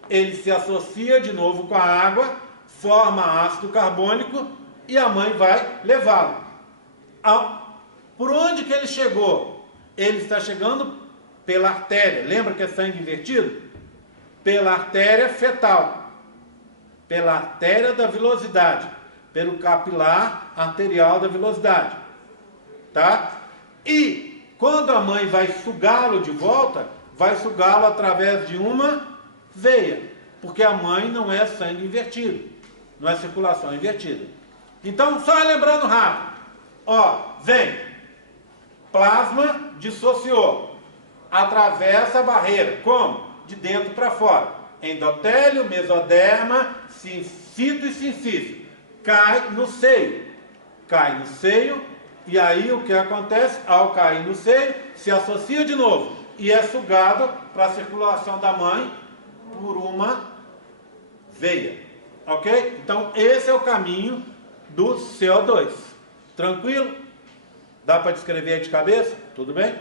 ele se associa de novo com a água, forma ácido carbônico e a mãe vai levá-lo. Por onde que ele chegou? Ele está chegando pela artéria. Lembra que é sangue invertido? Pela artéria fetal. Pela artéria da vilosidade. Pelo capilar arterial da vilosidade. Tá? E quando a mãe vai sugá-lo de volta, vai sugá-lo através de uma veia. Porque a mãe não é sangue invertido. Não é circulação invertida. Então, só lembrando rápido. Ó, vem. Plasma dissociou, atravessa a barreira, como? De dentro para fora, endotélio, mesoderma, cito e sincício, cai no seio, e aí o que acontece? Ao cair no seio, se associa de novo, e é sugado para a circulação da mãe por uma veia, ok? Então esse é o caminho do CO2, tranquilo? Dá para descrever aí de cabeça? Tudo bem?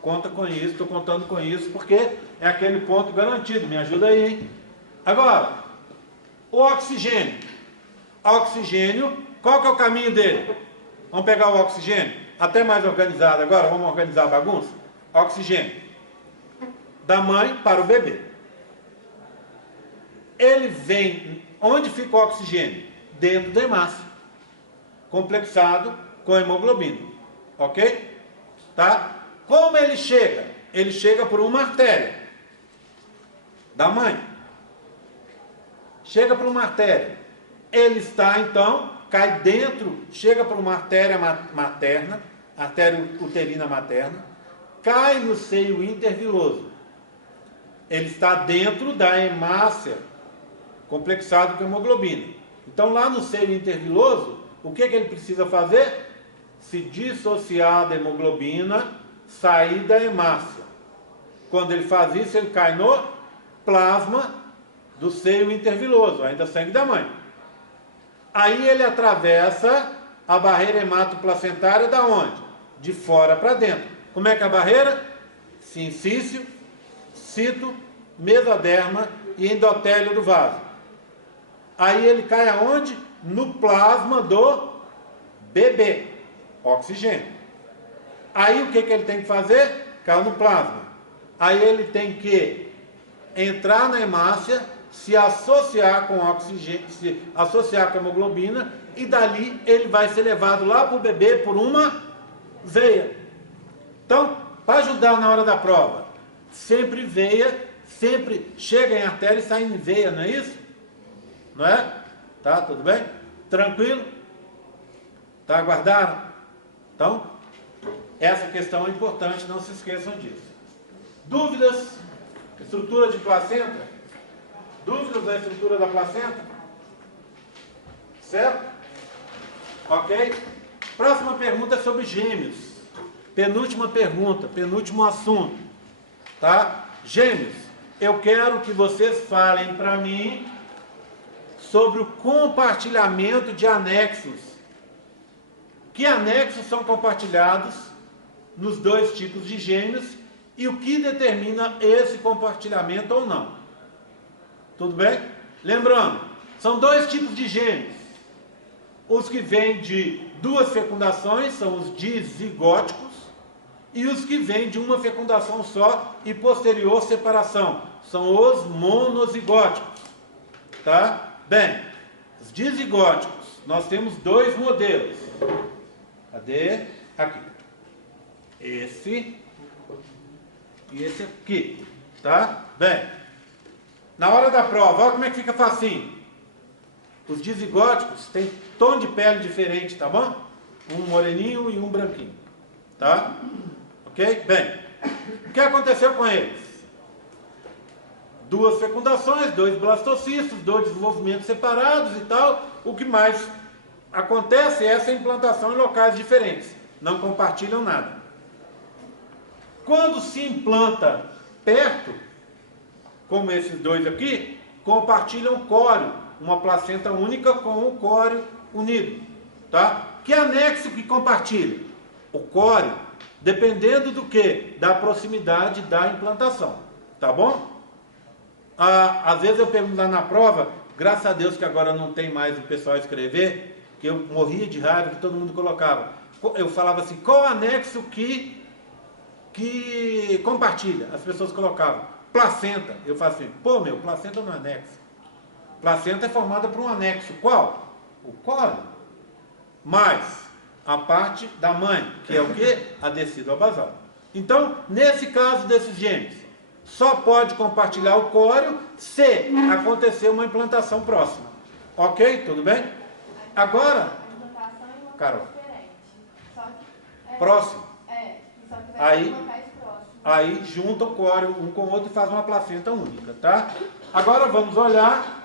Conta com isso, estou contando com isso, porque é aquele ponto garantido. Me ajuda aí, hein? Agora, o oxigênio. Oxigênio, qual que é o caminho dele? Vamos pegar o oxigênio, até mais organizado agora, vamos organizar a bagunça? Oxigênio, da mãe para o bebê. Ele vem, onde fica o oxigênio? Dentro da hemácia, complexado com hemoglobina, ok? Tá? Como ele chega? Ele chega por uma artéria da mãe. Chega por uma artéria. Ele está, então, cai dentro, chega por uma artéria materna, artéria uterina materna, cai no seio interviloso. Ele está dentro da hemácia, complexado com hemoglobina. Então, lá no seio interviloso, o que ele precisa fazer? Se dissociar da hemoglobina, sair da hemácia. Quando ele faz isso, ele cai no plasma do seio interviloso, ainda sangue da mãe. Aí ele atravessa a barreira hematoplacentária da onde? De fora para dentro. Como é que é a barreira? Sincício, cito, mesoderma e endotélio do vaso. Aí ele cai aonde? No plasma do bebê. Oxigênio. Aí o que ele tem que fazer? Cai no plasma. Aí ele tem que entrar na hemácia, se associar com oxigênio, se associar com a hemoglobina, e dali ele vai ser levado lá para o bebê por uma veia. Então, para ajudar na hora da prova, sempre veia, sempre chega em artéria e sai em veia, não é isso? Não é? Tá, tudo bem? Tranquilo? Tá, aguardaram? Então, essa questão é importante, não se esqueçam disso. Dúvidas? Estrutura de placenta? Dúvidas da estrutura da placenta? Certo? Ok? Próxima pergunta é sobre gêmeos. Penúltima pergunta, penúltimo assunto. Tá? Gêmeos, eu quero que vocês falem para mim sobre o compartilhamento de anexos. Que anexos são compartilhados nos dois tipos de gêmeos e o que determina esse compartilhamento ou não. Tudo bem? Lembrando, são dois tipos de gêmeos. Os que vêm de duas fecundações são os dizigóticos e os que vêm de uma fecundação só e posterior separação são os monozigóticos. Tá? Bem, os dizigóticos, nós temos dois modelos. Cadê? Aqui. Esse e esse aqui. Tá? Bem, na hora da prova, olha como é que fica facinho. Os dizigóticos têm tom de pele diferente, tá bom? Um moreninho e um branquinho. Tá? Ok? Bem, o que aconteceu com eles? Duas fecundações, dois blastocistos, dois desenvolvimentos separados e tal. O que mais acontece é essa implantação em locais diferentes. Não compartilham nada. Quando se implanta perto, como esses dois aqui, compartilham córeo, uma placenta única com o córeo unido. Tá? Que anexo que compartilha? O córeo, dependendo do que? Da proximidade da implantação. Tá bom? Às vezes eu pergunto lá na prova, graças a Deus que agora não tem mais o pessoal escrever, que eu morria de raiva que todo mundo colocava. Eu falava assim, qual anexo que compartilha? As pessoas colocavam, placenta. Eu falo assim, pô meu, placenta não é anexo. Placenta é formada por um anexo. Qual? O córeo. Mais a parte da mãe, que é o que? A decídua basal. Então, nesse caso desses gêmeos, só pode compartilhar o córeo se acontecer uma implantação próxima. Ok? Tudo bem? Agora, Carol, próximo. Aí junta o córeo um com o outro e faz uma placenta única, tá? Agora vamos olhar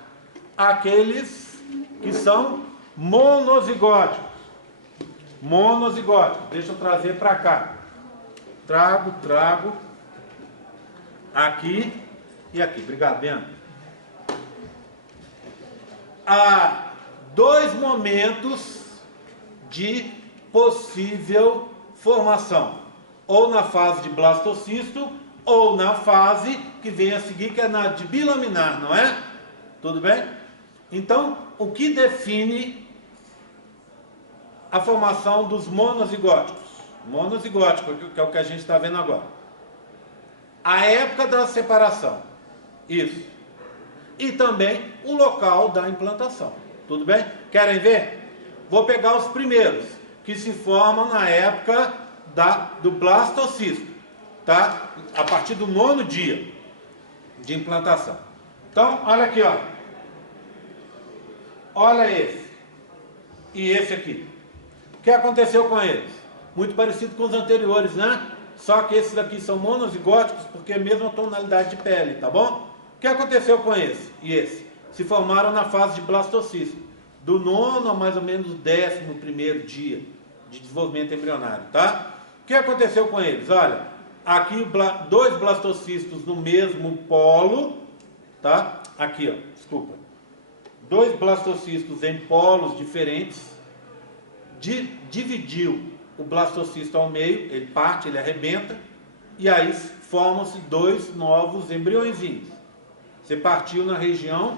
aqueles que são monozigóticos. Monozigóticos. Deixa eu trazer para cá. Trago. Aqui e aqui. Obrigado, Bianca. Há dois momentos de possível formação. Ou na fase de blastocisto, ou na fase que vem a seguir, que é na de bilaminar, não é? Tudo bem? Então, o que define a formação dos monozigóticos? Monozigótico, que é o que a gente está vendo agora. A época da separação. Isso. E também o local da implantação. Tudo bem? Querem ver? Vou pegar os primeiros, que se formam na época do blastocisto, tá? A partir do 9º dia de implantação. Então, olha aqui, ó. Olha esse. E esse aqui. O que aconteceu com eles? Muito parecido com os anteriores, né? Só que esses aqui são monozigóticos porque é a mesma tonalidade de pele, tá bom? O que aconteceu com esse e esse? Se formaram na fase de blastocisto, do 9º a mais ou menos o 11º dia de desenvolvimento embrionário, tá? O que aconteceu com eles? Olha, aqui 2 blastocistos no mesmo polo, tá? Aqui, ó, desculpa. 2 blastocistos em polos diferentes, dividiu o blastocisto ao meio, ele parte, ele arrebenta, e aí formam-se 2 novos embriõezinhos. Você partiu na região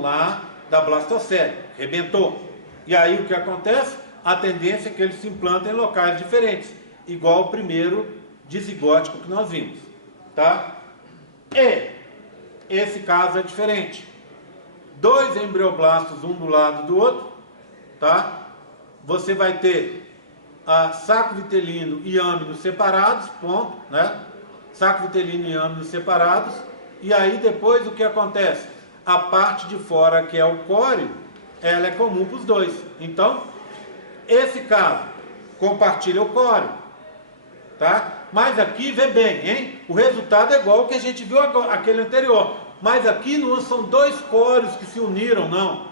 lá da blastocele, arrebentou. E aí o que acontece? A tendência é que ele se implanta em locais diferentes, igual o primeiro dizigótico que nós vimos, tá? E esse caso é diferente. 2 embrioblastos, um do lado do outro, tá? Você vai ter saco vitelino e âmino separados, ponto, né? Saco vitelino e âmino separados. E aí depois o que acontece? A parte de fora, que é o córeo, ela é comum para os dois. Então, esse caso compartilha o córeo, tá? Mas aqui, vê bem, hein? O resultado é igual ao que a gente viu aquele anterior. Mas aqui não são 2 córeos que se uniram, não.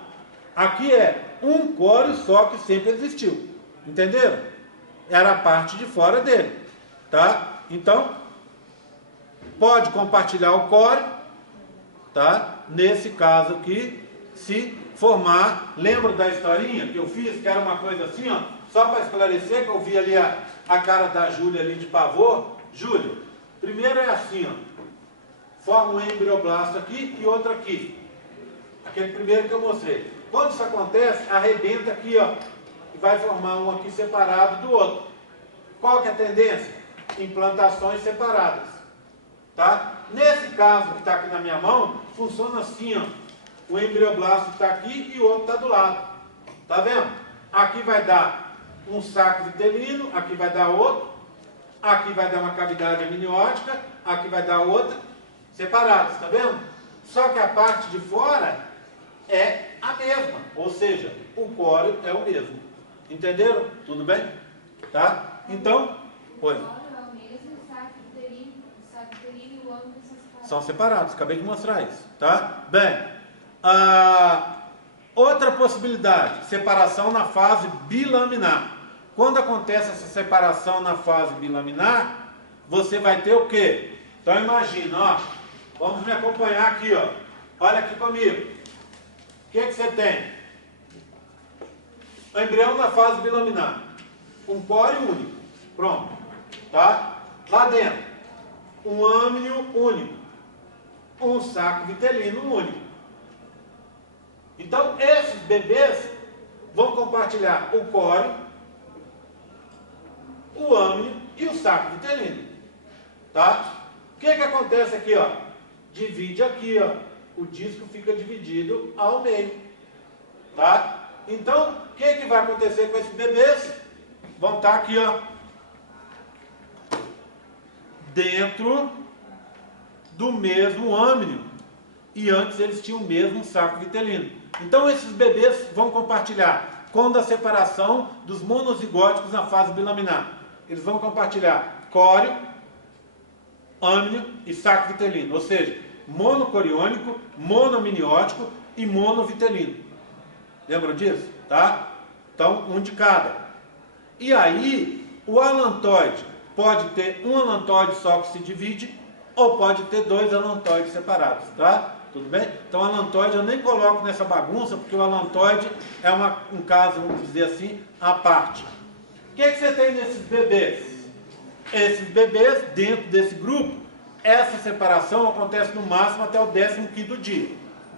Aqui é um córeo só que sempre existiu. Entenderam? Era a parte de fora dele, tá? Então, pode compartilhar o córeo, tá? Nesse caso aqui, se formar, lembra da historinha que eu fiz, que era uma coisa assim, ó, só para esclarecer, que eu vi ali a cara da Júlia ali de pavor. Júlia, primeiro é assim, ó, forma um embrioblasto aqui e outro aqui, aquele primeiro que eu mostrei. Quando isso acontece, arrebenta aqui, ó, e vai formar um aqui separado do outro. Qual que é a tendência? Implantações separadas, tá? Nesse caso que está aqui na minha mão, funciona assim, ó. O embrioblasto está aqui e o outro está do lado. Tá vendo? Aqui vai dar um saco vitelino, aqui vai dar outro, aqui vai dar uma cavidade amniótica, aqui vai dar outra, separados, tá vendo? Só que a parte de fora é a mesma, ou seja, o córeo é o mesmo. Entenderam? Tudo bem? Tá? Então, oi. São separados, acabei de mostrar isso, tá? Bem, outra possibilidade, separação na fase bilaminar. Quando acontece essa separação na fase bilaminar, você vai ter o quê? Então imagina, ó, vamos me acompanhar aqui, ó. Olha aqui comigo. O que você tem? O embrião na fase bilaminar. Um córeo único. Pronto. Tá? Lá dentro, um âmnio único. Um saco vitelino único. Então, esses bebês vão compartilhar o córeo, o âmnio e o saco vitelino. Tá? O que acontece aqui, ó? Divide aqui, ó. O disco fica dividido ao meio. Tá? Então, o que vai acontecer com esses bebês? Vão estar aqui, ó, dentro do mesmo âmnio. E antes eles tinham o mesmo saco vitelino. Então, esses bebês vão compartilhar, quando a separação dos monozigóticos na fase bilaminar, eles vão compartilhar córeo, âmnio e saco vitelino. Ou seja, monocoriônico, monoamniótico e monovitelino. Lembram disso? Tá? Então, um de cada. E aí, o alantoide pode ter um alantoide só que se divide, ou pode ter 2 alantoides separados, tá? Tudo bem? Então, alantoide eu nem coloco nessa bagunça, porque o alantoide é um caso, vamos dizer assim, à parte. O que você tem nesses bebês? Esses bebês, dentro desse grupo, essa separação acontece no máximo até o 15º dia.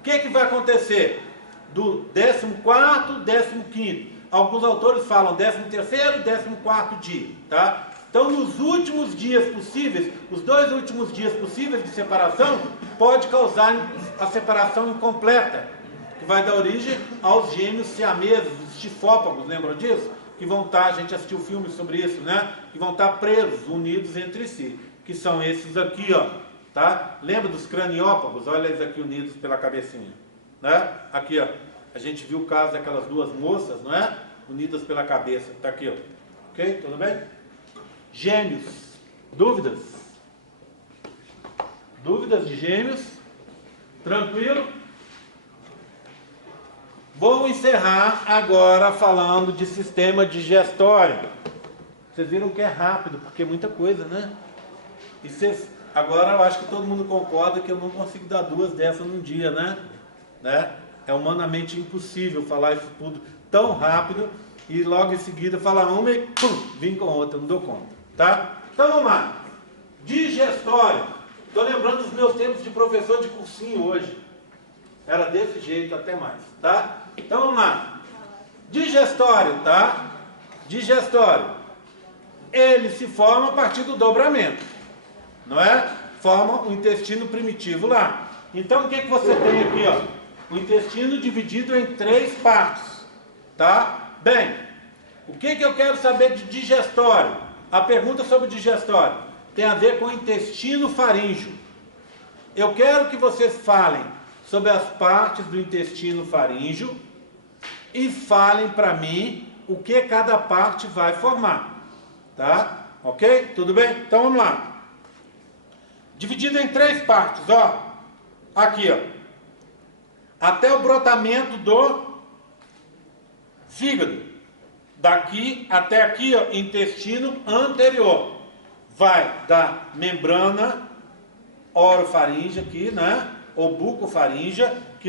que vai acontecer? Do 14º, 15º. Alguns autores falam 13º, 14º dia, tá? Então, nos últimos dias possíveis, os 2 últimos dias possíveis de separação, pode causar a separação incompleta, que vai dar origem aos gêmeos siameses, os chifópagos, lembram disso? Que vão estar, a gente assistiu filmes sobre isso, né? Que vão estar presos, unidos entre si, que são esses aqui, ó, tá? Lembra dos craniópagos? Olha eles aqui unidos pela cabecinha, né? Aqui, ó, a gente viu o caso daquelas 2 moças, não é? Unidas pela cabeça, tá aqui, ó. Ok? Tudo bem? Gêmeos. Dúvidas? Dúvidas de gêmeos? Tranquilo? Vou encerrar agora falando de sistema digestório. Vocês viram que é rápido, porque é muita coisa, né? E agora eu acho que todo mundo concorda que eu não consigo dar 2 dessas num dia, né? É humanamente impossível falar isso tudo tão rápido e logo em seguida falar uma e pum, vim com outra, não dou conta, tá? Então vamos lá. Digestório. Estou lembrando dos meus tempos de professor de cursinho hoje. Era desse jeito até mais, tá? Então vamos lá. Digestório, tá? Digestório. Ele se forma a partir do dobramento, não é? Forma o intestino primitivo lá. Então o que você tem aqui, ó? O intestino dividido em 3 partes, tá? Bem, o que eu quero saber de digestório? A pergunta sobre digestório tem a ver com o intestino faríngeo. Eu quero que vocês falem sobre as partes do intestino faríngeo e falem para mim o que cada parte vai formar, tá? Ok? Tudo bem? Então vamos lá. Dividido em 3 partes, ó. Aqui, ó. Até o brotamento do fígado. Daqui até aqui, ó, intestino anterior. Vai da membrana orofaríngea aqui, né? Ou bucofaríngea,